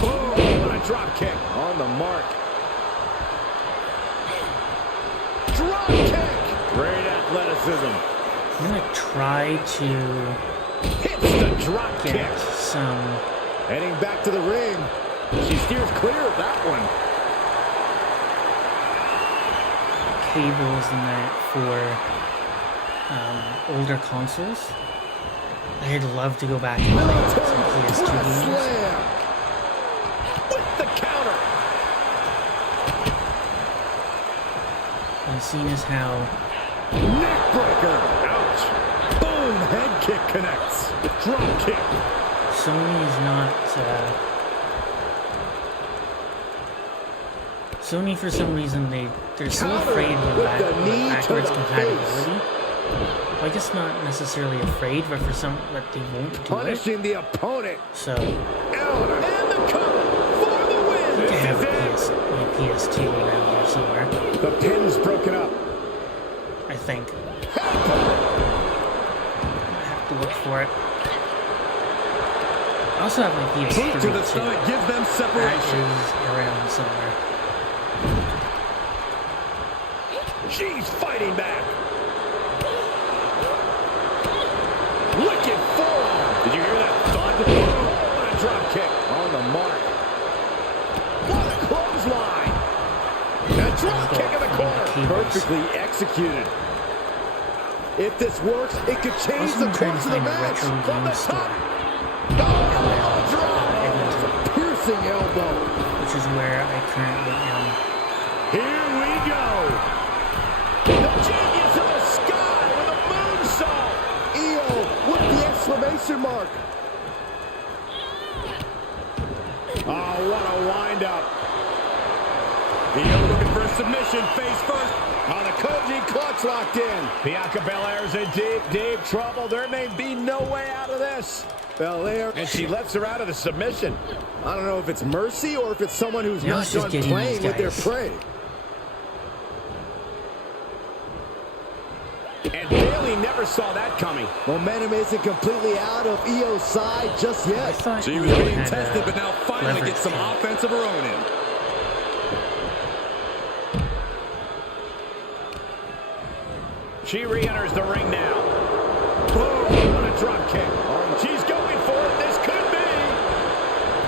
Boom. And a drop kick. On the mark. Drop kick. Great athleticism. I'm gonna try to Hits the drop get kick. some Heading back to the ring. She steers clear of that one. cables and that for older consoles. I'd love to go back and play some PS2 games. Slam. With the counter. And seeing as how Neckbreaker. Ouch. Boom. Head kick connects. Drop kick. Sony is not Sony, for some reason, they're so afraid of With the knee to backwards the compatibility. Well, I guess not necessarily afraid, but they won't do it. Punishing the opponent. So Elder. And the cover for the win. I This have is it. my PS2 around here somewhere. The pin's broken up. I think. I have to look for it. I also have my PS3 Boot to the too. stomach gives them That separation. is around somewhere. She's fighting back. Wicked forearm. Did you hear that thud? Oh, and a drop kick. On the mark. What a clothesline. A drop kick in the corner. Cables. Perfectly executed. If this works, it could change Also, the I'm trying course to of the find a match. retro From the game store. top. Oh, drop. Edmonton, Piercing elbow. which is where I currently am. Here we go. The genius of the sky with a moonsault. Io with the exclamation mark. Oh, what a wind-up. Io looking for a submission, face first. On a Koji clutch locked in. Bianca Belair's in deep, deep trouble. There may be no way out of this. Belair, And she lets her out of the submission. I don't know if it's mercy or if it's someone who's Now not it's just done getting playing these with their guys. prey. And Bayley never saw that coming. Momentum isn't completely out of Io's side just I yet. thought She was Io being had, tested, but now finally leverage gets some game. offense of her own in. She re-enters the ring now. Boom, what a drop kick. She's going for it. This could be.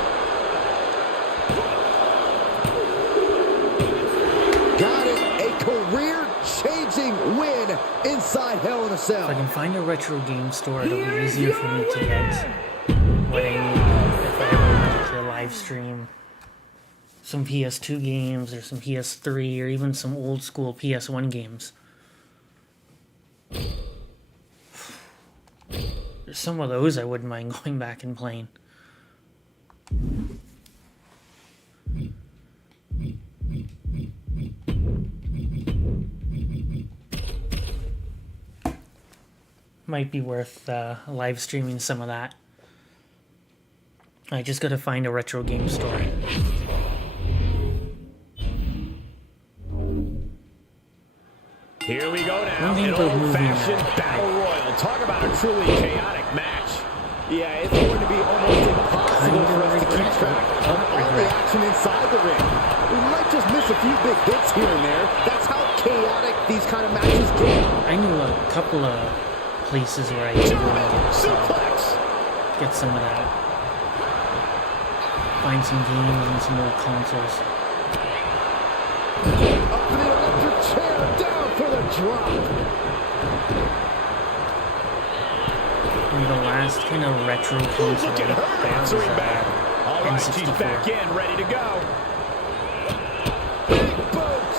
Got it. A career-changing win inside Hell in a If I Cell. can find a retro game store, it'll be Here is easier your for me to winner. get what I need if I ever wanted to live stream some PS2 games or some PS3 or even some old school PS1 games. There's some of those I wouldn't mind going back and playing. Might be worth live streaming some of that. I just gotta find a retro game store. Here we go now. One thing An about moving old-fashioned that, battle royal. Talk about a truly chaotic match. Yeah, it's going to be almost impossible for us to keep regret track of all the action inside the ring. We might just miss a few big hits here and there. That's how chaotic these kind of matches get. I knew a couple of places where I could go and Suplex. get some of that. Find some games and some old consoles. Up for the electric chair, down for the drop. And the last kind of retro console Look at I her got was answering back. All right, she's N64. back in, ready to go. Big boot.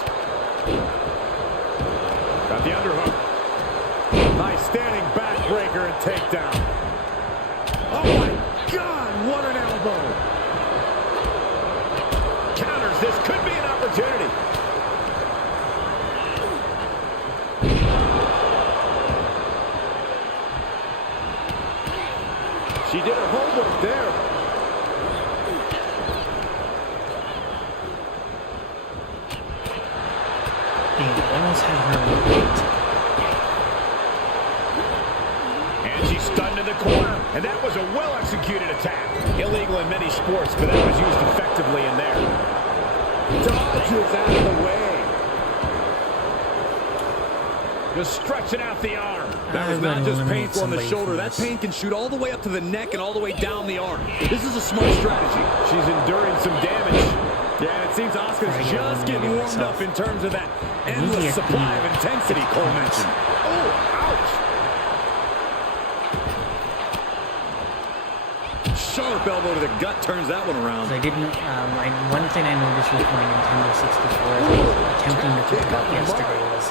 Got the underhook. Nice standing backbreaker and takedown. Oh my God, what an elbow. Counters, this could be an opportunity. She did her homework there. Damn, I almost had her beat. And she's stunned in the corner. And that was a well-executed attack. Illegal in many sports, but that was used effectively in there. Dodges out of the way. Just stretching out the arm. That was I'm not gonna just eliminate painful on the somebody shoulder. from That this. pain can shoot all the way up to the neck and all the way down the arm. This is a smart strategy. She's enduring some damage. Yeah, and it seems Asuka's Try to just getting eliminate warmed up myself. in terms of that need to endless get supply the- of intensity Cole mentioned. Oh, ouch. Sharp elbow to the gut turns that one around. 'Cause I didn't. One thing I noticed with my Nintendo 64 as I was attempting to pick it up yesterday was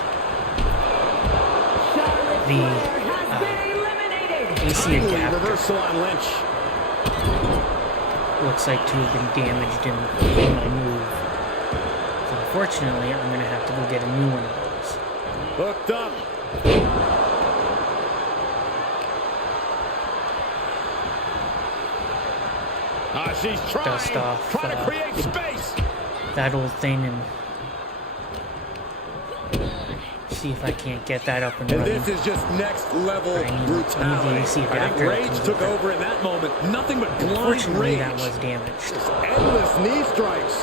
Charlotte The, Flair has been eliminated. AC Timely adapter reversal on Lynch. looks like to have been damaged in my move. So unfortunately, I'm gonna have to go get a new one of those. Hooked up. She's trying. Dust off, Trying to create space. That old thing and see if I can't get that up and And running. this is just next level I need brutality. the AC I think adapter that rage comes took with it. over in that moment. Nothing but blind Unfortunately, rage. that was damaged. Endless knee strikes.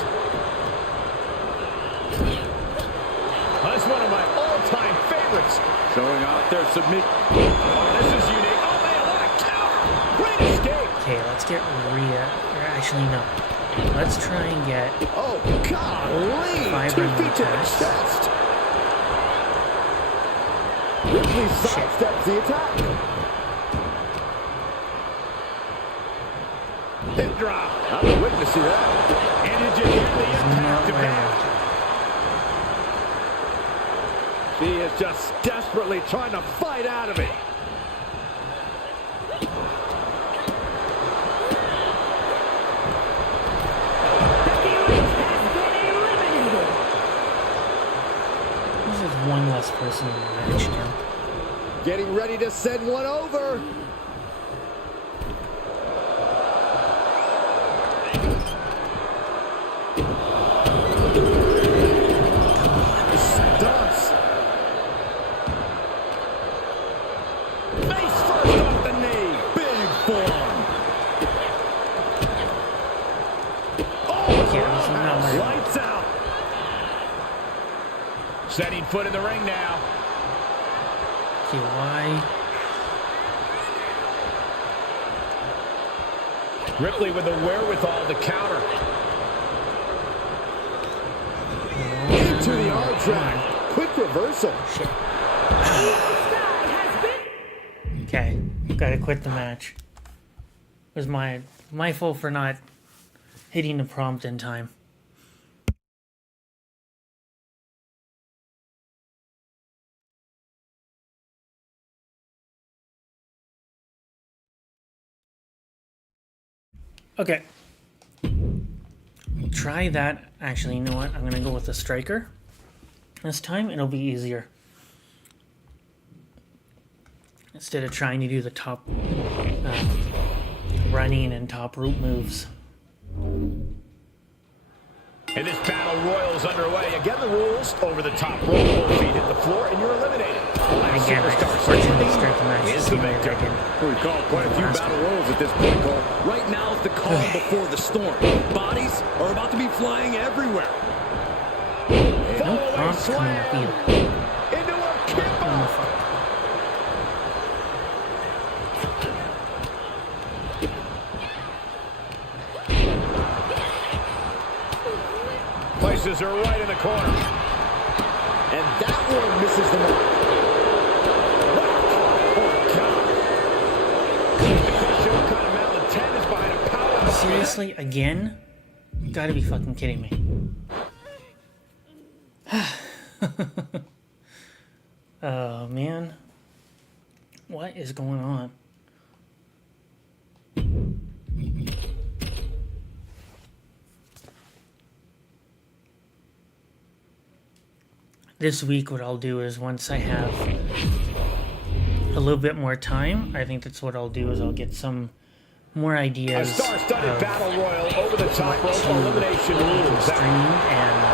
That's one of my all-time favorites. Showing off their submit. Oh, this is unique. Oh, man, what a counter. Great escape. Okay, let's get Rhea. Or actually, no. Let's try and get. Oh, golly. 5 2 round feet to the attacks. chest. Ripley sidesteps the attack. Hip drop. I'm a witness to that. And did you hear the Not impact of what I that? wanted. She is just desperately trying to fight out of it. has been eliminated. This is one less person in the match now. Getting ready to send one over. Stunts. Face first off the knee. Big form. Okay, this is not working. Lights out. Setting foot in the ring now. Okay, why? Ripley with the wherewithal to counter. Into the arm drag. Quick reversal. Shit. Sky has been Okay, gotta quit the match. It was my fault for not hitting the prompt in time. Okay. Try that. Actually, you know what? I'm gonna go with the striker. This time it'll be easier. Instead of trying to do the top running and top rope moves. And this battle royal is underway. Again, the rules over the top rope. Both feet hit the floor, and you're eliminated. And again, I fortunately start the match Is the the same way victor. that I did. We call quite a few battle royals at this point, Cole. Right now is the calm before the storm. Bodies are about to be flying everywhere. No prompts coming up either. Into a Oh, kickoff. fuck. Places her right in the corner. And that one misses the mark. Oh, God. The question, what kind of malcontent is behind a power? Seriously, again? Gotta be fucking kidding me. Oh, man. What is going on? This week, what I'll do is once I have a little bit more time, I think that's what I'll do is I'll get some more A ideas star-studded of battle royal over the top rope elimination rules. stream and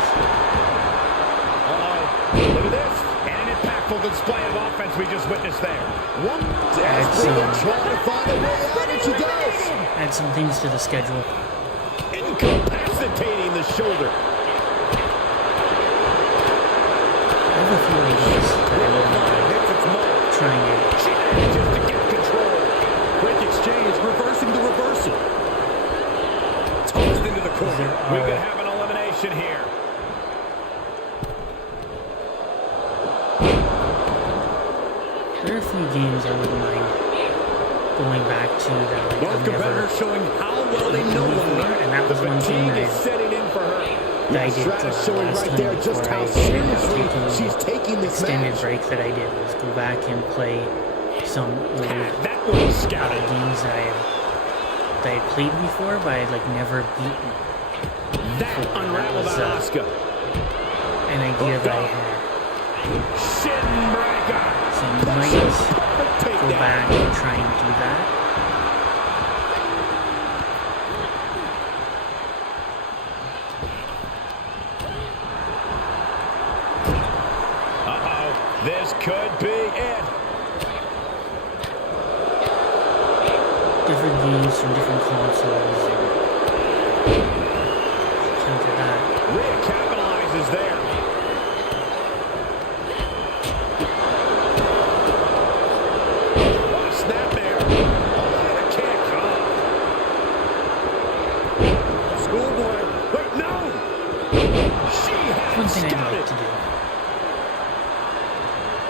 Look at this. And an impactful display of offense we just witnessed there. One add desperate some, trying to find a way out, and she does. add some things to the schedule. Incapacitating the shoulder. I have a few ideas that I will Hits its mark. try and She manages to get control. Quick exchange, reversing the reversal. Tossed into the corner. We could have an elimination here. there are a few games I wouldn't mind going back to that like, Both I've never competitors showing how well they know one before, another. and that was one thing Fatigue is that setting in for her. I did Stratus showing last right time there just before how I ended up seriously taking she's taking this extended match. break that I did was go back and play some old That was scouted. games that I had played before, but I had like never beaten. That before. unraveled was, on Asuka. An idea that I had. Shin breaker. So I might Perfect go takedown. back and try and do that. Uh-oh. This could be it. Different games from different consoles. And counter that. Rhea capitalizes there. What a snap there. Oh, and a kick. Oh. Schoolboy. Wait, no. She One has thing I'd scouted. like to do.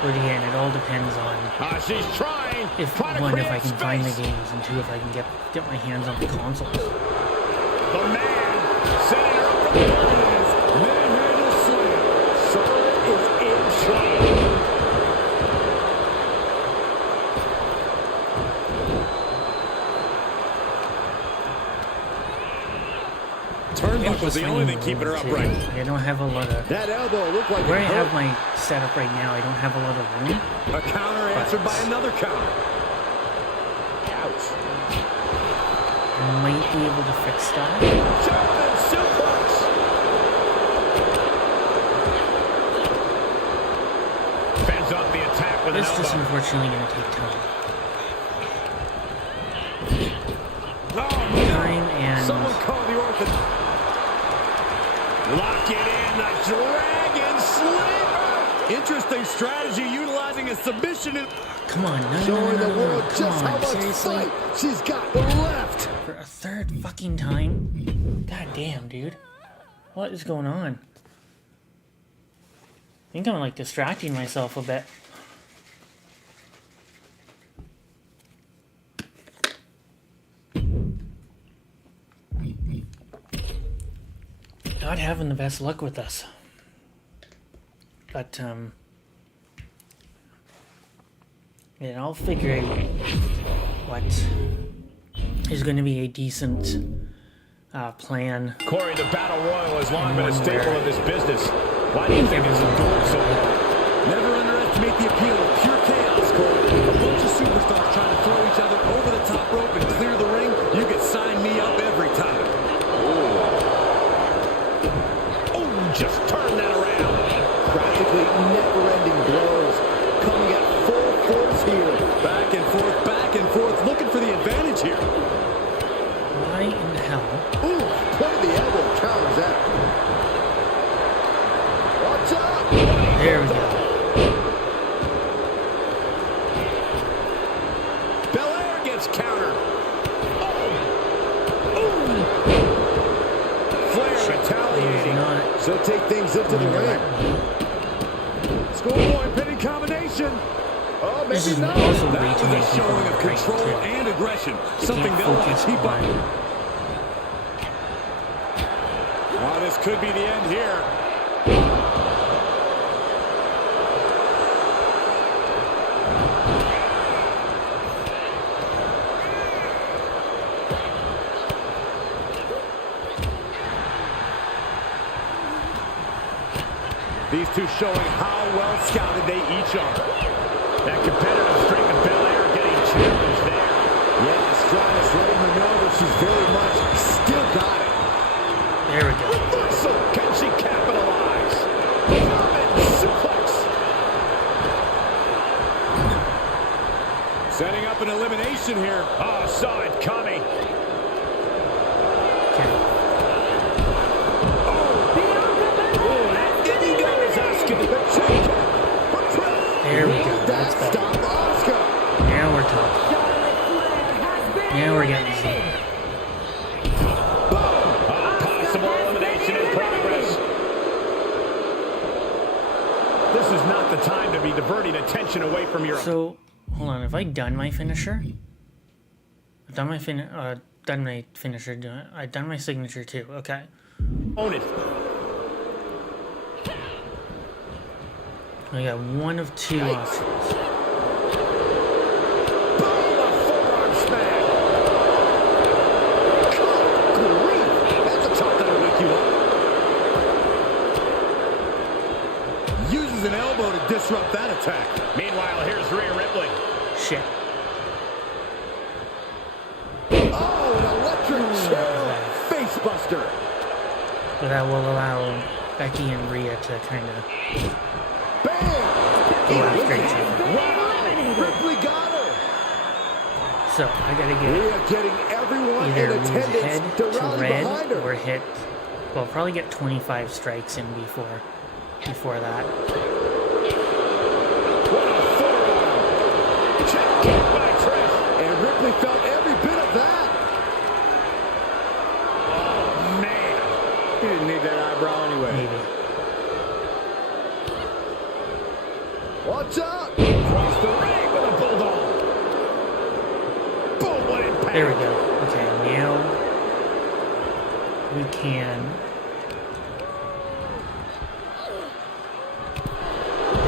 But again, it all depends on She's trying. if trying to one, if create I can find the space. games, and two, if I can get my hands on the consoles. The man setting her up for the Guardians. Manhandle slam. Charlotte is in trouble. Turnbuckle's the only thing keeping her upright. I don't have a lot of... That elbow looked like Where I it have hurt. my setup right now, I don't have a lot of room. A counter answered by another counter. Ouch. I might be able to fix that. German suplex. Fends off the attack with an This is elbow. unfortunately going to take time. Oh, Time and... Someone call the ortho. lock it in. The Dragon Slammer. Interesting strategy utilizing a submission. Come on, no, Showing the world come just how on, much seriously? fight she's got left. For a third fucking time? God damn, dude. What is going on? I think I'm like distracting myself a bit. Not having the best luck with us. But, yeah, I'll figure out what is going to be a decent plan. Corey, the Battle Royal has long been a One staple where- of this business. Why do you think it's endured so long? Never underestimate the appeal of pure chaos, Cole. A bunch of superstars trying to throw each other over the top rope and clear the ring. You can sign me up every time. Oh, just turn that around. Practically never-ending blows coming at full force here. Back and forth, looking for the advantage here. Why in the hell? Ooh, point of the elbow counters that. Watch out! There we go. Belair gets countered. Flair He's retaliating. not So take things into the going to ring. let me. Schoolboy pinning combination. Oh, This is maybe not. also way That too was many a people showing in of the ring, control too. and aggression. Something Can't they'll want focus to keep up. on- Oh, this could be the end here. These two showing how well scouted they each are. That competitive streak of Belair getting challenged there. Yeah, Stratus letting her know that she's very much still got it. There we go. Reversal. Can she capitalize? German suplex. Setting up an elimination here. Oh, saw it coming. Okay. In goes Asuka. There we go. Will That's that better. stop Asuka? Now we're talking. Charlotte Flair has been Now we're getting eliminated. Possible elimination in progress. This is not the time to be diverting attention away from your So, hold on. Have I done my finisher? I've done my finisher. I've done my signature too. Okay. opponent. I got one of two options. Boom, a forearm smack. Good grief. That's a chop that'll wake you up. Uses an elbow to disrupt that attack. Meanwhile, here's Rhea Ripley. Shit. Oh, an electric chair face buster. But that will allow Becky and Rhea to kind of Bam! go after each other. Wow! Ripley got her. So I gotta get Rhea getting everyone either in lose attendance head to to rally red behind her. or hit. Well, probably get 25 strikes in before that. What a forearm. Check kick by Trish. And Ripley felt every bit of that. Oh, man. He didn't need that eyebrow anyway. Maybe. Watch out! Across the ring with a bulldog. Boom, what impact. There we go. Okay, now we can.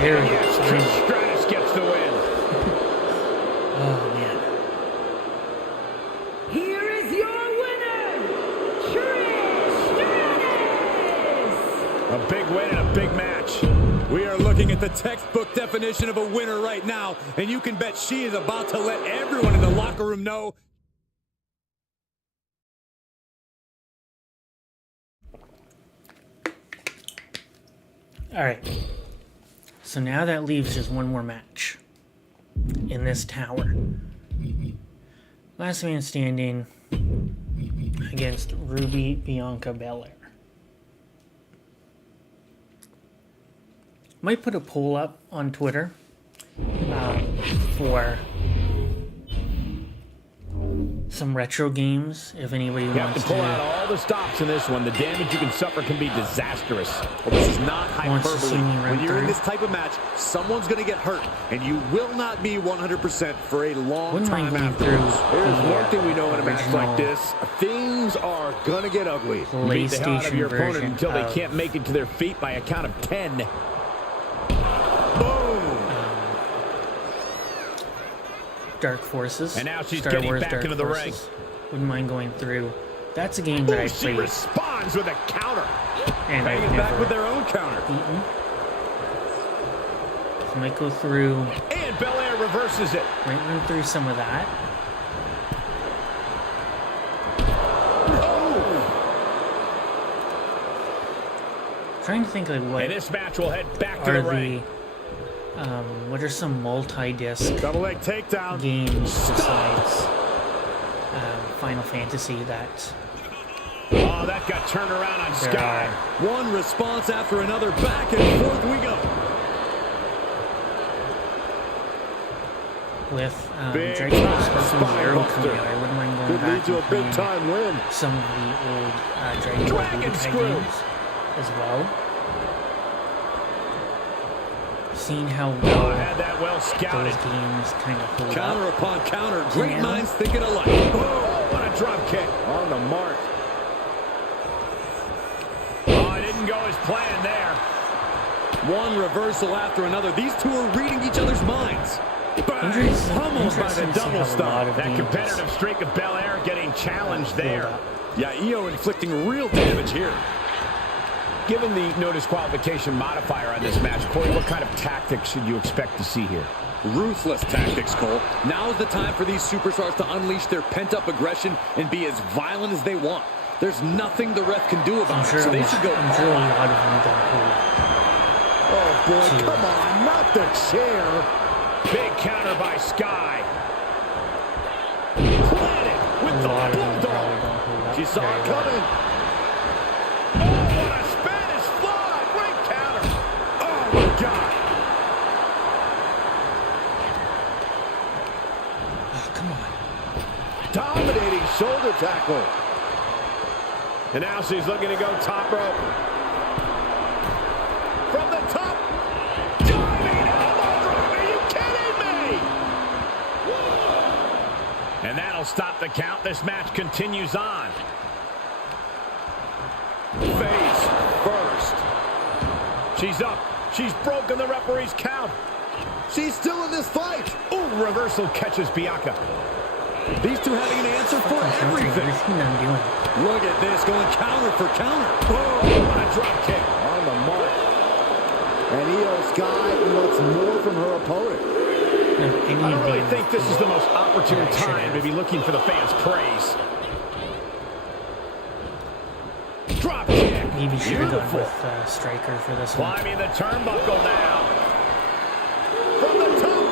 There we go. Yes, Trish Stratus gets the win. Oh man. Here is your winner, Trish A big win and a big match. We are looking at the textbook definition of a winner right now, and you can bet she is about to let everyone in the locker room know. All right. So now that leaves just one more match in this tower. Last man standing against Ruby Bianca Belair. Might put a poll up on Twitter for some retro games if anybody You have wants to pull out all the stops in this one. The damage you can suffer can be disastrous. Well, this is not Wants to see hyperbole. me run When you're in through. this type of match, someone's going to get hurt, and you will not be 100% for a long Wouldn't mind time going afterwards. through There's the, one thing we know in a match original like this. Things are gonna get ugly. Beat the hell out of PlayStation your opponent version until they of can't make it to their feet by a count of 10. Boom! Dark Forces. And now she's Star getting Wars back Dark into the ring. Forces. Wouldn't mind going through. That's a game that I Ooh, she played responds with a counter. and I've Hanging back with never their own counter. beaten. So I might go through, And Belair reverses it. might run through some of that. Trying to think like what And this match will head back to are the ring. what are some multi-disc Double leg takedown. games besides Final Fantasy that Oh, that got turned around on there Sky. are? One response after another. Back and forth we go. With Big Dragon Ball time Sparkle spine Zero buster. coming out, I wouldn't mind going Could lead back to a and big playing time win. some of the old Dragon Ball Dragon Budokai screw. games as well. Seeing how Oh, well had that well scouted. those games kind of hold Counter up. upon counter. Great Yeah. minds thinking alike. Oh, what a drop kick. On the mark. Oh, it didn't go as planned there. One reversal after another. These two are reading each other's minds. Interesting, Almost by the interesting to see double how a lot stomp. of That games competitive streak of Belair getting challenged hold there. up. Yeah, Io inflicting real damage here. Given the no disqualification modifier on this match, Corey, what kind of tactics should you expect to see here? Ruthless tactics, Cole. Now is the time for these superstars to unleash their pent-up aggression and be as violent as they want. There's nothing the ref can do I'm about sure, it, so they should go I'm sure a lot of them don't hold up. Oh boy, Two. come on, not the chair. Big counter by Sky. Planted with A the lot of them bulldog. probably don't hold up. She saw very it well. coming. Oh, what a Spanish fly. Great counter. Oh, my God. Oh, come on. Dominating shoulder tackle. And now she's looking to go top rope. From the top. Diving elbow drop. Are you kidding me? And that'll stop the count. This match continues on. Face first. She's up. She's broken the referee's count. She's still in this fight. Ooh, reversal catches Bianca. These two having an answer for Counting everything. everything I'm doing. Look at this, going counter for counter. Oh, what a drop kick. On the mark. And Io Sky wants more from her opponent. No, any I don't of really the- think this is the most opportune Yeah, I should time to have. be looking for the fans' praise. Drop kick. Maybe should have gone Beautiful. with Striker for this one. Climbing the turnbuckle now. From the top.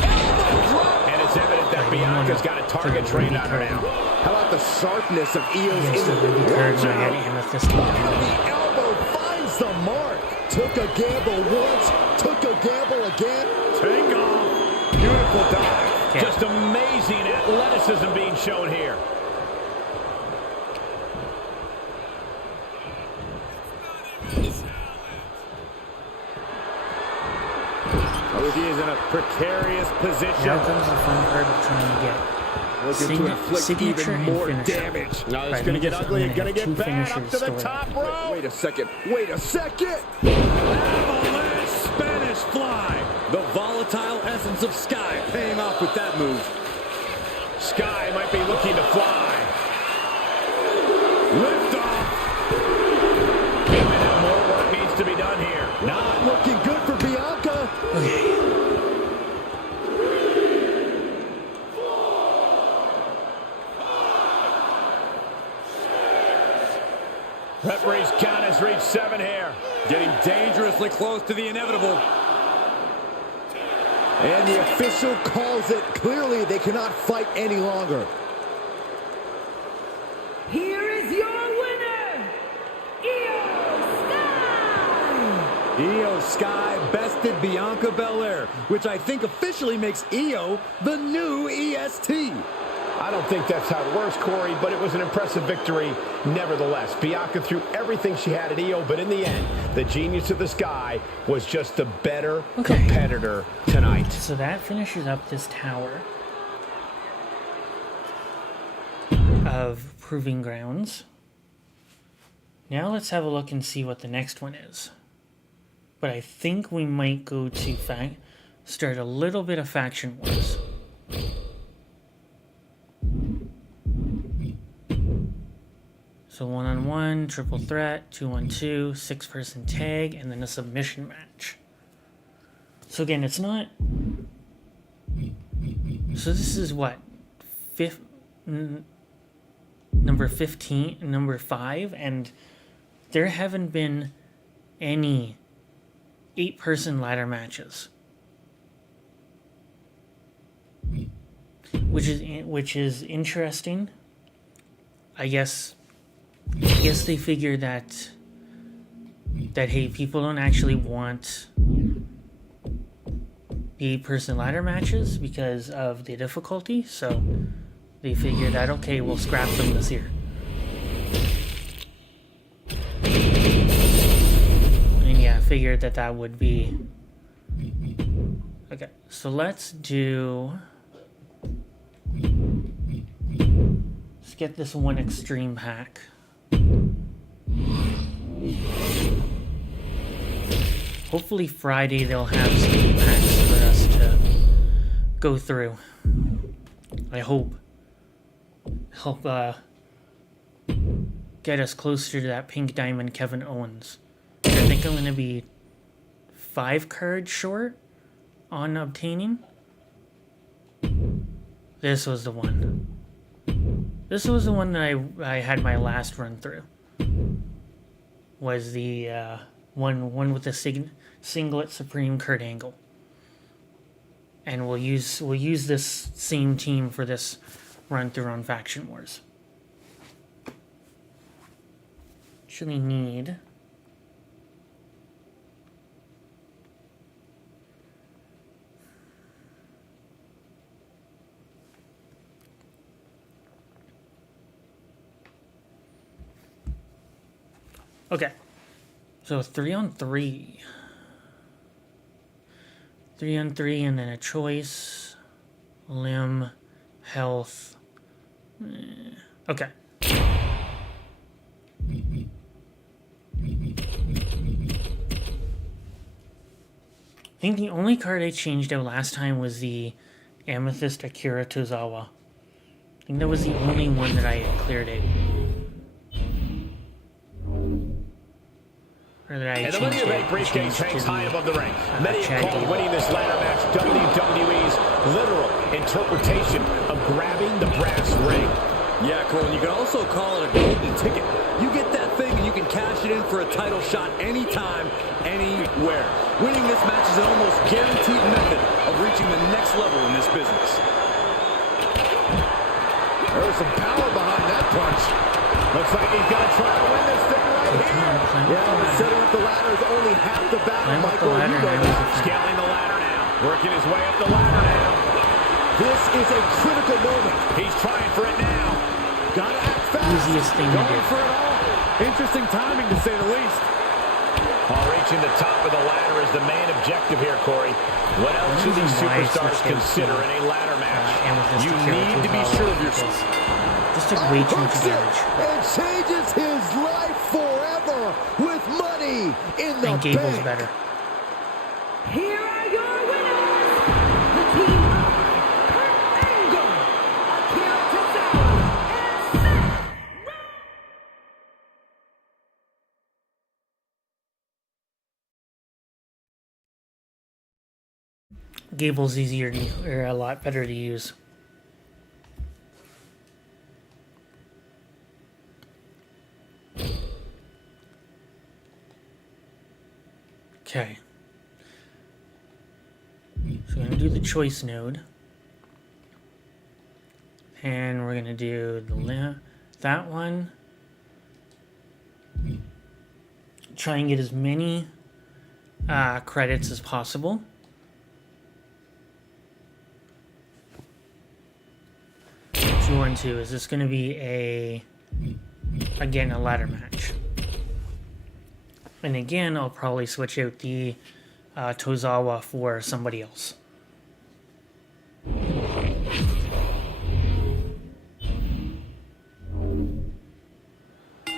Elbow drop. And it's evident that I didn't Bianca's wanna got a target put a trained Ruby on her card. now. How about the sharpness of Io's Against the Ruby card Watch when I had out. Amethyst and Diamond. The elbow finds the mark. Took a gamble once, took a gamble again. Take off. Beautiful dive. Okay. Just amazing athleticism being shown here. Ruby is in a precarious position. Now comes the fun part of trying to get Looking to inflict signature even and more finisher. damage. Now it's Right, going to get I'm ugly and gonna going to have get two bad up to finishers the stored. top rope. Wait a second. Wait a second. Avalanche Spanish fly. The volatile essence of Sky paying off with that move. Sky might be looking to fly. Lift off. They might have more work Referee's count has reached 7 here. Getting dangerously close to the inevitable. And the official calls it. Clearly, they cannot fight any longer. Here is your winner, Io Sky! Io Sky bested Bianca Belair, which I think officially makes Io the new EST. I don't think that's how it works, Corey, but it was an impressive victory nevertheless. Bianca threw everything she had at Io, but in the end, the genius of the Sky was just the better competitor tonight. So that finishes up this tower of Proving Grounds. Now let's have a look and see what the next one is. But I think we might go to start a little bit of Faction Wars. So 1-on-1, triple threat, 2-on-2, 6-person tag, and then a submission match. So again, it's not... So this is what? Number 15, number 5, and there haven't been any 8-person ladder matches. Which is interesting. I guess they figure that hey, people don't actually want the 8-person ladder matches because of the difficulty, so they figured that okay, we'll scrap them this year. And yeah, I figured that would be okay. So let's get this one extreme pack. Hopefully Friday they'll have some new packs for us to go through. I hope. Help get us closer to that pink diamond Kevin Owens. I think I'm going to be 5 cards short on obtaining. This was the one. This was the one that I had my last run through. Was the one with the singlet Supreme Kurt Angle. And we'll use this same team for this run through on Faction Wars. Actually need okay. So 3-on-3. 3-on-3 and then a choice, limb, health. Okay. I think the only card I changed out last time was the Amethyst Akira Tozawa. I think that was the only one that I had cleared out. And the Money in the Bank briefcase hangs high above the ring. Many have called winning this ladder match WWE's literal interpretation of grabbing the brass ring. Yeah, Cole, and you can also call it a golden ticket. You get that thing and you can cash it in for a title shot anytime, anywhere. Winning this match is an almost guaranteed method of reaching the next level in this business. There was some power behind that punch. Looks like he's going to try to win this thing right here. Yeah, setting up the ladder is only half the battle, Michael. You know that. Scaling the ladder now. Working his way up the ladder now. This is a critical moment. He's trying for it now. Gotta act fast. Easiest thing to do. Going for it all. Interesting timing, to say the least. While reaching the top of the ladder is the main objective here, Corey. What else should these superstars consider in a ladder match? You need to be sure of yourself. Just took way too much damage. And changes his life forever with money in the And Gable's bank. better. Here are your winners, the team of Kurt Angle, Akira Tozawa, and Seth Gable's easier or a lot better to use. Okay. So we're going to do the choice node. And we're going to do that one. Try and get as many credits as possible. What you want to is this going to be again a ladder match. And again, I'll probably switch out the Tozawa for somebody else.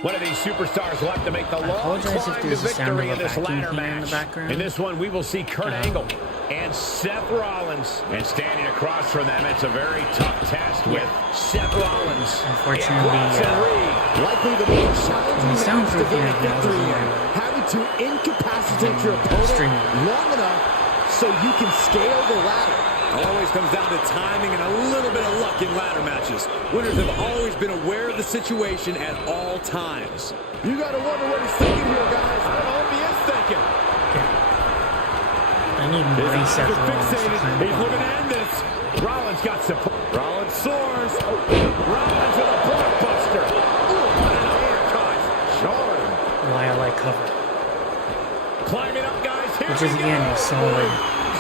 One of these superstars will have to make the long apologize if climb to there's a sound victory of in a this vacuum ladder cleaner in the match. background. In this one, we will see Kurt Angle and Seth Rollins. And standing across from them, it's a very tough test with Seth Rollins. Unfortunately, Likely the most challenging sounds match to really get a good now, victory doesn't in. it? Having to incapacitate your opponent Streaming. long enough so you can scale the ladder. It always comes down to timing and a little bit of luck in ladder matches. Winners have always been aware of the situation at all times. You gotta wonder what he's thinking here, guys. I hope he is thinking. I need His my eyes Seth are Rollins to fixated. climb He's up looking on. to end this. Rollins got support. Rollins soars. Rollins with a blockbuster. Ooh, what an uppercut. Sean While I cover. climbing up, guys. Here Which we is go. again a solid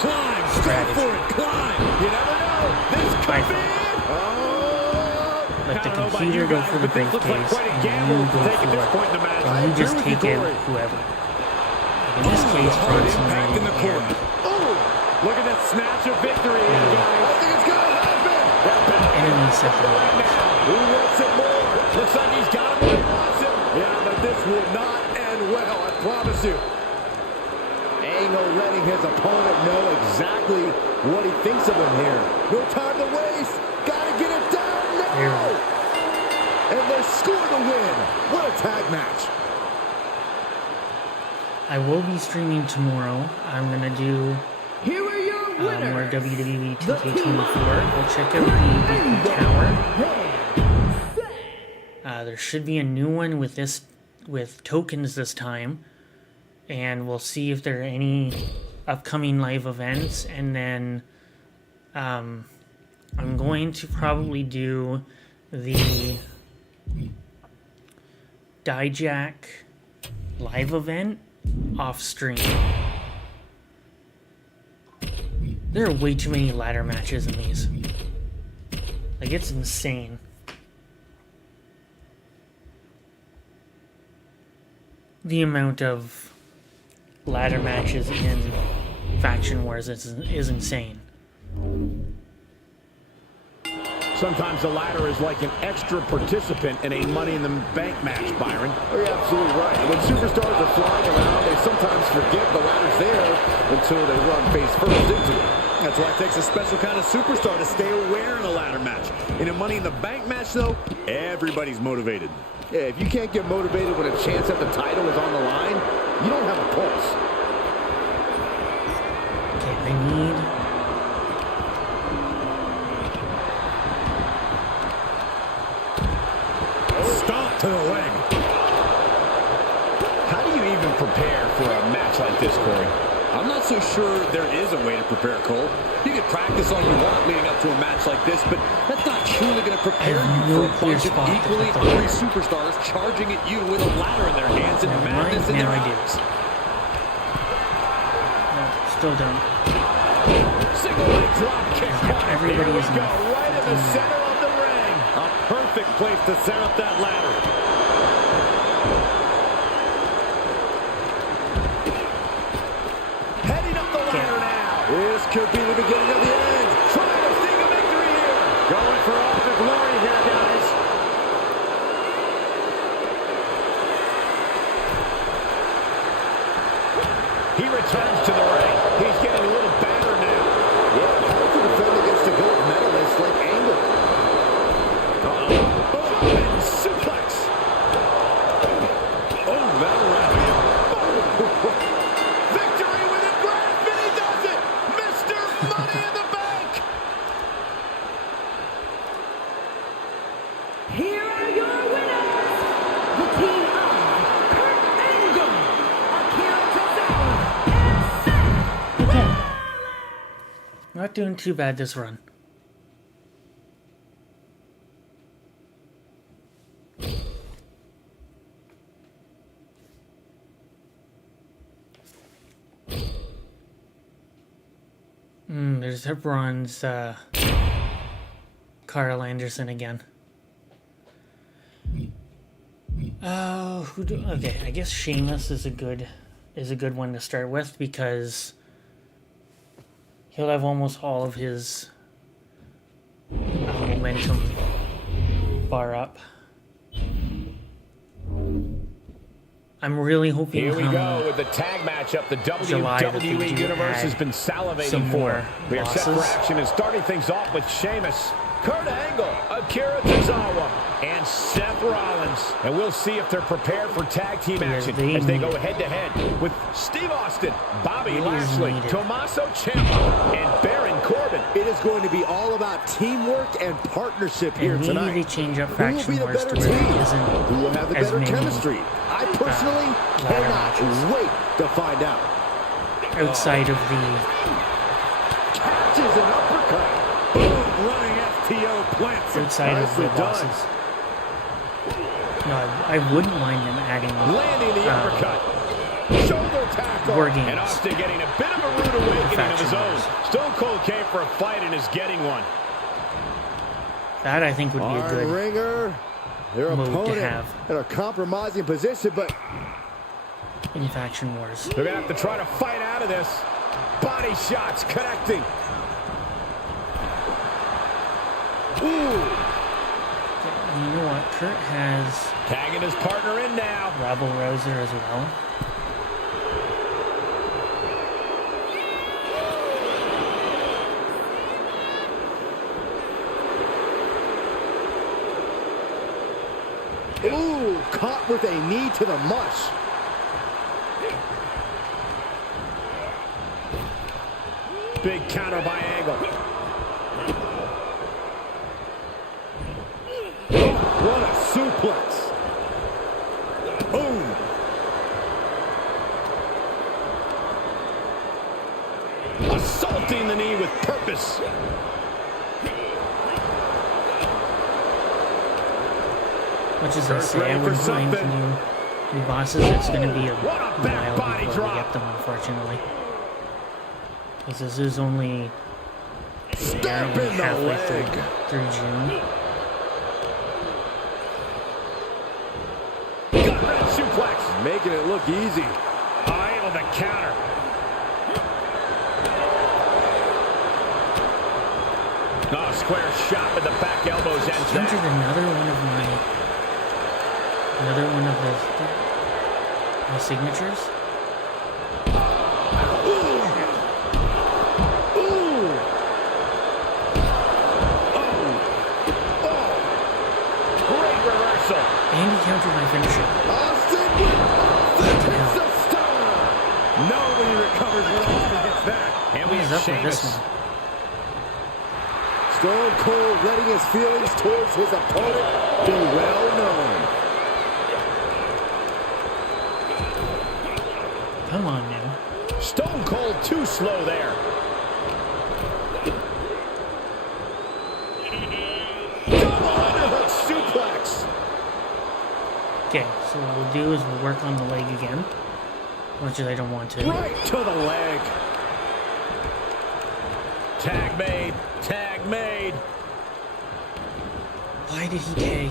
Climb, go strategy. for it, climb. You never know. This By could be far. it. Oh. Let I the don't know about computer you go guys, for the but this looks like briefcase, quite a and gamble you to go take at this for point in the match. and you just agree with take you, out Corey. whoever. In this case, Hard Bronson impact in the Reed corner. and Oh, look at that snatch of victory here, guys. I think it's gonna happen. enemy Seth Rollins. Who wants it more? Looks like he's got him where he wants him. Yeah, but this will not end well, I promise you. Angle letting his opponent know exactly what he thinks of him here. No time to waste. Gotta get it down Here. now. And they score the win. What a tag match. I will be streaming tomorrow. I'm gonna do Here are your winners. more WWE The team 2K24. of We'll check out the Weekly Tower. There should be a new one with tokens this time, and we'll see if there are any upcoming live events. And then I'm going to probably do the Dijak live event off stream. There are way too many ladder matches in these. Like, it's insane. The amount of ladder matches in Faction Wars is insane. Sometimes the ladder is like an extra participant in a Money in the Bank match, Byron. Oh, you're absolutely right. When superstars are flying around, they sometimes forget the ladder's there until they run face first into it. That's why it takes a special kind of superstar to stay aware in a ladder match. In a Money in the Bank match, though, everybody's motivated. Yeah, if you can't get motivated when a chance at the title is on the line, you don't have a pulse. Okay, I need... Stomp to the leg. How do you even prepare for a match like this, Corey? I'm not so sure there is a way to prepare, Cole. You can practice all you want leading up to a match like this, but that's not truly going to prepare I have you no for a clear bunch of spot to equally put the hungry ladder. superstars charging at you with a ladder in their hands and Never madness mind, in their now I do. eyes. No, still don't. Single leg drop kick. Everybody Here we is in go, the right in the fucking center of the ring. A perfect place to set up that ladder. Heading up the ladder now. This could be the beginning of the end. Trying to sting a victory here. Going for all the glory here, guys. He returns to the ring. He's getting a little battered now. Yeah, hard to defend against a gold medalist like Angle. Boom! Suplex. Oh, that'll wrap him. Victory with a grasp, and he does it! Mr. Money in the Bank! Here are your winners. The team of Kurt Angle, Akira Tozawa, and not doing too bad this run. There's Hebron's Carl Anderson again. Okay, I guess Sheamus is a good one to start with because he'll have almost all of his momentum bar up. I'm really hoping Here we go with the tag matchup. The WWE Universe has been salivating for. We are set for action and starting things off with Sheamus, Kurt Angle, Akira Tozawa, and Seth Rollins. And we'll see if they're prepared for tag team action as they go head-to-head with Steve Austin, Bobby Lashley, Tommaso Ciampa, and Baron Corbin. It is going to be all about teamwork and partnership here tonight. Maybe they change up Who will be faction the wars better to where team? it isn't Who will have the as better many, chemistry? I personally cannot wait to find out. outside of the Catches an uppercut. Boom, running FTO plants. outside of the Nicely done. bosses. No, I wouldn't mind them adding Landing the uppercut. Shoulder tackle. war And games. Austin getting a bit of a rude awakening of his Faction own. wars. Stone Cold came for a fight and is getting one. That I think would be a Arn good. Ringer, their move to opponent have. in a compromising position, but In faction wars. They're going to have to try to fight out of this. Body shots connecting. Ooh. And you know what? Kurt has Tagging his partner in now. Rebel Rouser as well. ooh, caught with a knee to the mush. Big counter by Angle. What a suplex. Boom. Assaulting the knee with purpose. Which is I Kurt's say, I ready for wouldn't mind something. new bosses. It's going to be a What a back while body before we drop. get them, unfortunately. Because this is only Step in the halfway leg. through June. Got that suplex. Making it look easy. Able to counter. Oh, square shot with the back elbows ends Entered that. another one of my signatures. Great reversal. And he countered my finisher. Austin with the stunner. Nobody recovers when Austin gets that. And we What is have up with this Sheamus. one? Stone Cold letting his feelings towards his opponent be well known. Come on now. Stone Cold too slow there. Double underhook suplex. Okay, so what we'll do is we'll work on the leg again. Which I don't want to. Right to the leg. Tag made. Tag made. Why did he tag?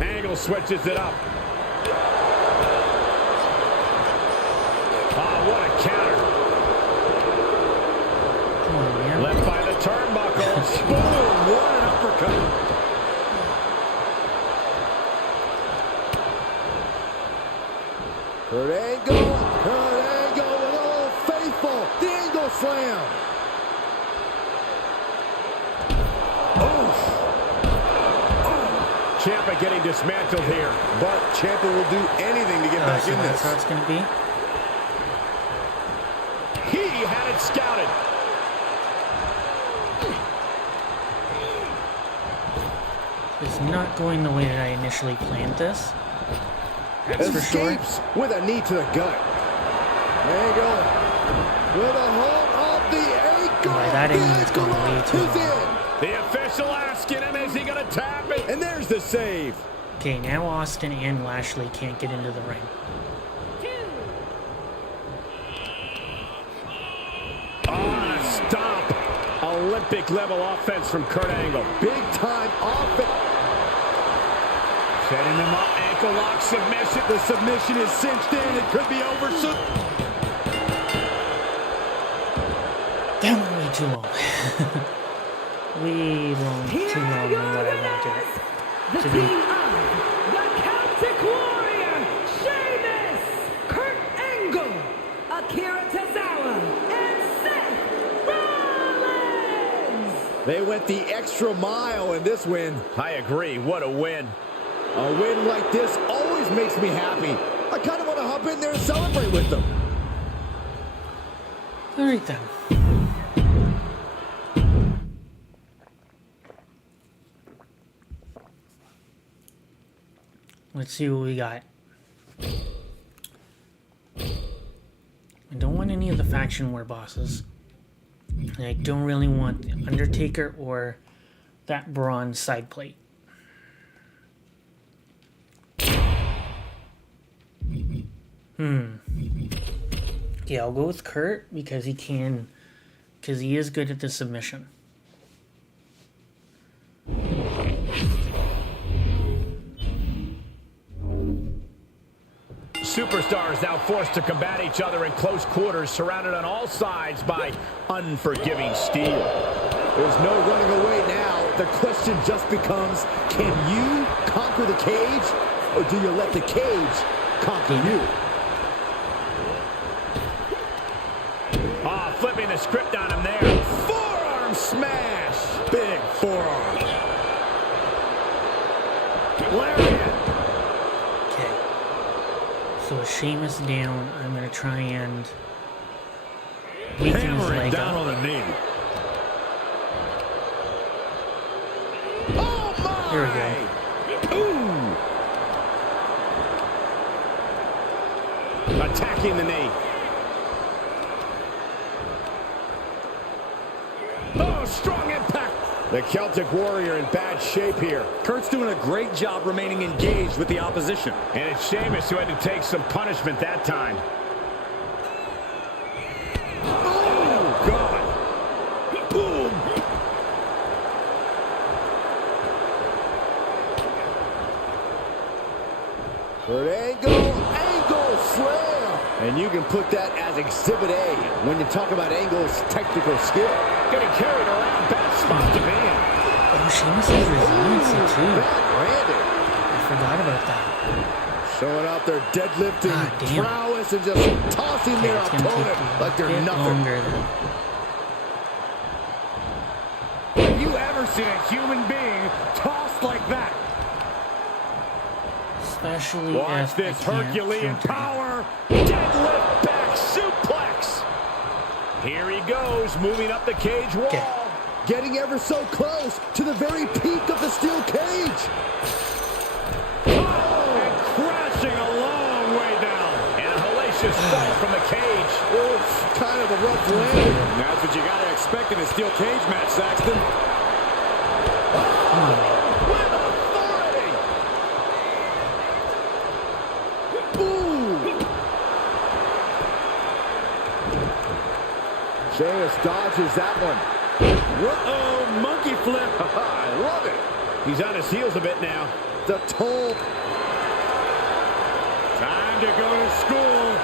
Angle switches it up. Oh, what a counter. Come on, man. Left by the turnbuckles. Boom, what an uppercut. Kurt Angle with Old Faithful. The Angle Slam. Ciampa getting dismantled here. But Ciampa will do anything to get back So in that's this. how it's going to be. He had it scouted. It's not going the way that I initially planned this. That's for sure. Escapes with a knee to the gut. Angle with a hold of the By that I mean it's gone way too He's long. in. The official asking him, is he going to tap it? And there's the save. Okay, now Austin and Lashley can't get into the ring. On a stomp. Olympic level offense from Kurt Angle. Big time offense. Setting them up, ankle lock submission. The submission is cinched in. It could be over soon. That went way too long. Way long, Here too are long your than what I winners, wanted the to team be. of the Celtic Warrior, Sheamus, Kurt Angle, Akira Tozawa, and Seth Rollins. They went the extra mile in this win. I agree. What a win. A win like this always makes me happy. I kind of want to hop in there and celebrate with them. All right then. Let's see what we got. I don't want any of the faction war bosses. And I don't really want the Undertaker or that bronze side plate. Yeah, I'll go with Kurt because he is good at the submission. Superstars now forced to combat each other in close quarters, surrounded on all sides by unforgiving steel. There's no running away now. The question just becomes, can you conquer the cage, or do you let the cage conquer you? Ah, flipping the script on him there. Forearm smash. Big forearm. Lariat. Okay. So with Sheamus down, I'm going to try and weaken his Hammering leg down up. on the knee. Oh my! There we go. Ooh. Attacking the knee. Oh, strong impact. The Celtic Warrior in bad shape here. Kurt's doing a great job remaining engaged with the opposition. And it's Sheamus who had to take some punishment that time. Oh, God. Boom. Kurt Angle slam. And you can put that as Exhibit A when you talk about Angle's technical skill. Getting carried around. Bad spot to be in. Oh, Sheamus has resiliency too. Backhanded. I forgot about that. Showing out their deadlifting God damn. prowess and just tossing Okay, their it's going to take opponent like a they're bit nothing. longer than... Have you ever seen a human being tossed like that? Especially Watch if this I can't Herculean filter. power. Deadlift back suplex. Here he goes, moving up the cage wall. Okay. Getting ever so close to the very peak of the steel cage. And crashing a long way down. And a hellacious fall from the cage. Oof, kind of a rough landing. That's what you got to expect in a steel cage match, Saxton. Come on, man. With authority. Boom. Sheamus dodges that one. Uh-oh, monkey flip. I love it. He's on his heels a bit now. The toll. Time to go to school.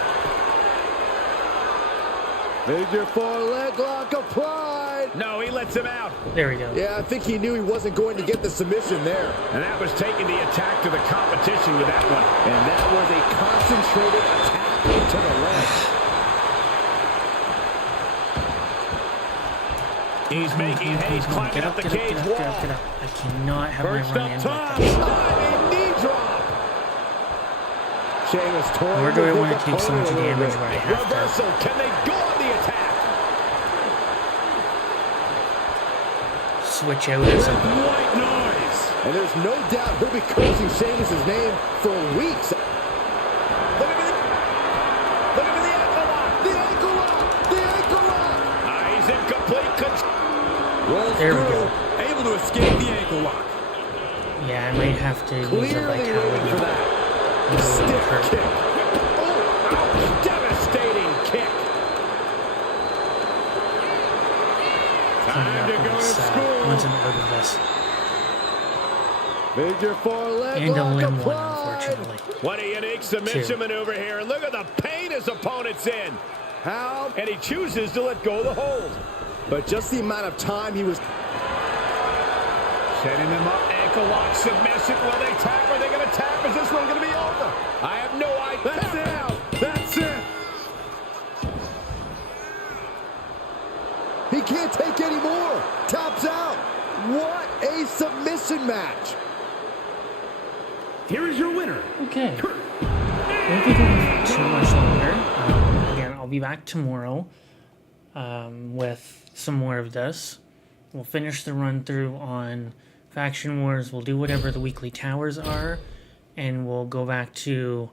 Figure four leg lock applied. No, he lets him out. There we go. Yeah, I think he knew he wasn't going to get the submission there. And that was taking the attack to the competition with that one. And that was a concentrated attack to the leg. He's making haste, Come on, climbing up the cage get wall. up, get up. I cannot have First my run up end top, like this. Diving knee drop. Sheamus toying Nor do I with want to his take so much opponent a little damage bit. where I have to. Reversal. Can they go on the attack? Switch out or something. White noise. And there's no doubt he'll be cursing Sheamus' name for weeks. Look at the ankle lock. The ankle lock! The ankle lock! He's incomplete. follows There we through, go. able to escape the ankle lock. Yeah, I might have to use a Clearly waiting vitality. for that. A little Stiff hurt. kick. Oh, ouch. Devastating kick. Coming Time up to go to once school. I'm out of this. Figure 4 leg And a lock limb one, applied. unfortunately. What a unique submission Two. maneuver here. And look at the pain his opponent's in. How? And he chooses to let go of the hold. But just the amount of time he was... Setting them up, ankle lock, submission. Will they tap? Are they going to tap? Is this one going to be over? I have no idea. That's it. Out. That's it. He can't take any more. Taps out. What a submission match. Here is your winner. Okay. Won't be going too much longer. Again, I'll be back tomorrow with some more of this. We'll finish the run through on Faction Wars. We'll do whatever the weekly towers are, and we'll go back to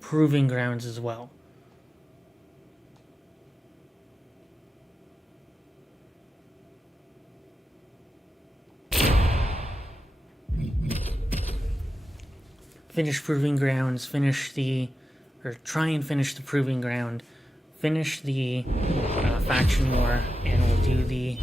Proving Grounds as well. Finish Proving Grounds, try and finish the Proving Ground, finish the Faction War, and we'll do the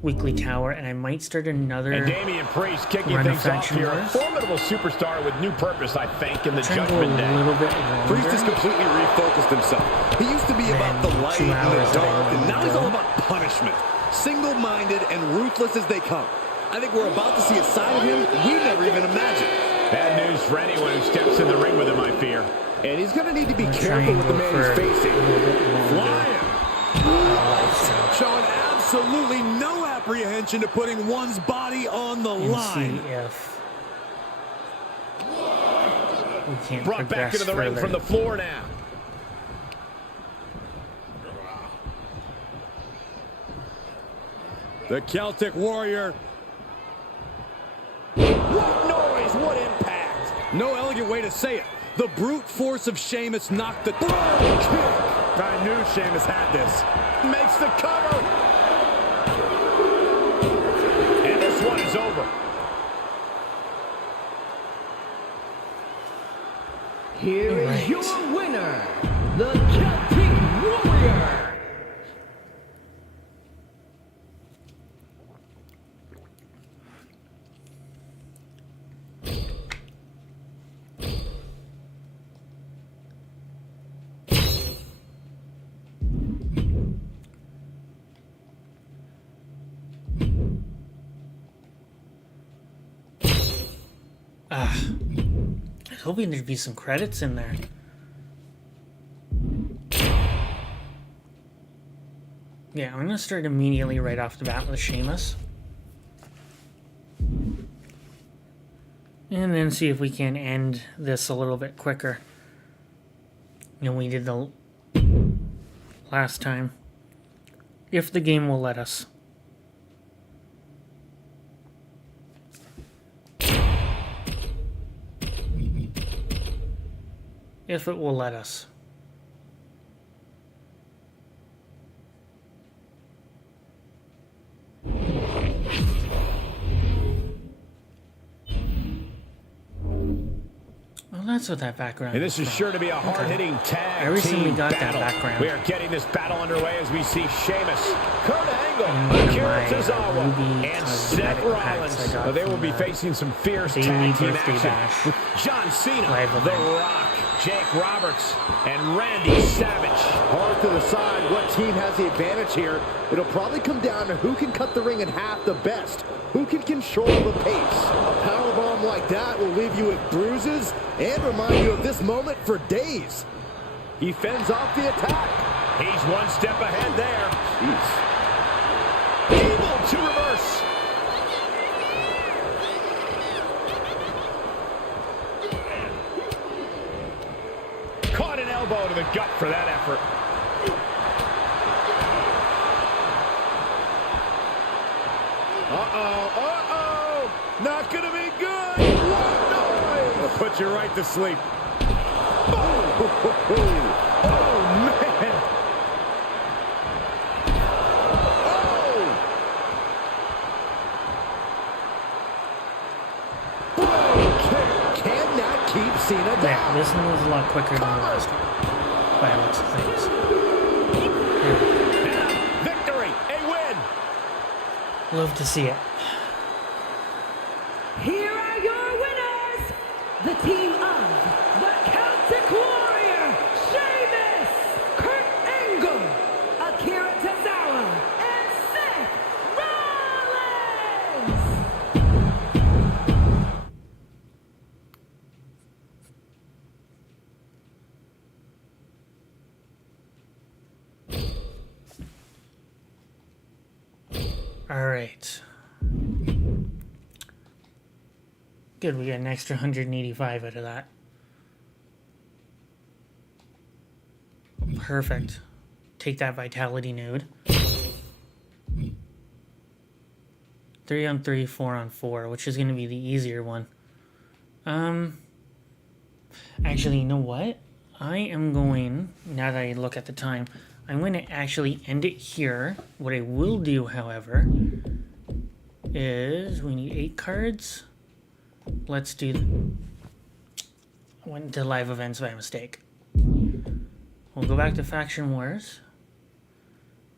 weekly tower, and I might start another And Damian Priest kicking run of things off Faction here. A Wars. formidable superstar with new purpose, I think, in the Try and go a Judgment Day. little bit longer. Priest has completely refocused himself. He used to be about the light 2 and the hours that I dark, and normally now he's go. all about punishment. Single-minded and ruthless as they come. I think we're about to see a side of him we never even imagined. Bad news for anyone who steps in the ring with him, I fear. And he's going to need to be I'm careful trying with to the go man for he's facing. a little bit longer Flying. live Showing absolutely no apprehension to putting one's body on the and line. see if we can't Brought back progress into the ring further. from the floor now. The Celtic Warrior. What noise, what impact. No elegant way to say it. The brute force of Sheamus knocked the... I knew Sheamus had this. Makes the cover. And this one is over. Here is Right. your winner, the Celtic Warrior. I was hoping there'd be some credits in there. Yeah, I'm gonna start immediately right off the bat with Sheamus. And then see if we can end this a little bit quicker than we did the last time. If the game will let us. If it will let us. Well, that's what that background And this is from. sure to be a hard-hitting tag I recently team got that battle. background. We are getting this battle underway as we see Sheamus, Kurt Angle, And one of Akira my, Tozawa, Ruby and cosmetic Seth packs Rollins. I got Well, they will from be the facing some fierce Daily tag team Birthday action Bash with John Cena, live The event. Rock, Jake Roberts, and Randy Savage. Hard to decide what team has the advantage here. It'll probably come down to who can cut the ring in half the best. Who can control the pace. A powerbomb like that will leave you with bruises and remind you of this moment for days. He fends off the attack. He's one step ahead there. Jeez. Able to reverse. Caught an elbow to the gut for that effort. Not gonna be good. What noise? It'll put you right to sleep. Oh, man. This one was a lot quicker than the last one, by the looks of things. Victory, a win. Love to see it. Here are your winners, the team of the Celtic Warrior, Sheamus, Kurt Angle, Akira Tozawa, and Seth Rollins. All right. Good, we got an extra 185 out of that. Perfect. Take that vitality node. 3 on 3, 4 on 4, which is going to be the easier one. Actually, you know what? I am going, now that I look at the time, I'm going to actually end it here. What I will do, however, is we need 8 cards. Let's do... I went to live events by mistake. We'll go back to Faction Wars.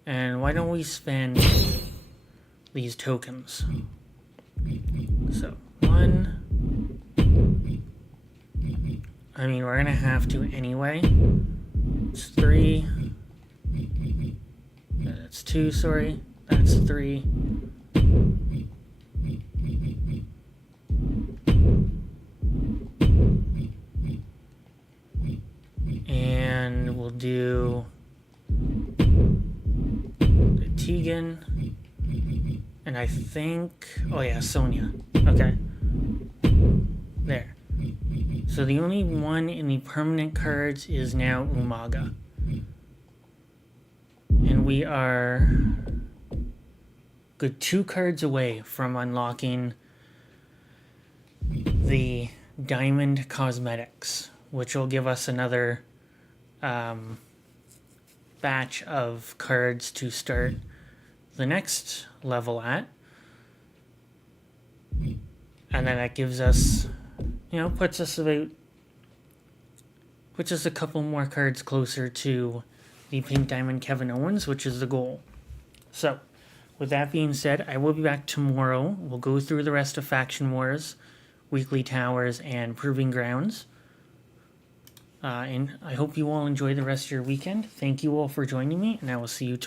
And why don't we spend these tokens? So, 1... I mean, we're going to have to anyway. It's 3... That's 2, sorry. That's 3. And we'll do the Tegan. And I think... Oh yeah, Sonya. Okay. There. So the only one in the permanent cards is now Umaga. And we are good 2 cards away from unlocking the Diamond Cosmetics, which will give us another batch of cards to start the next level at. And then that gives us, you know, puts us a couple more cards closer to the Pink Diamond Kevin Owens, which is the goal. So, with that being said, I will be back tomorrow. We'll go through the rest of Faction Wars, Weekly Towers, and Proving Grounds. And I hope you all enjoy the rest of your weekend. Thank you all for joining me, and I will see you tomorrow.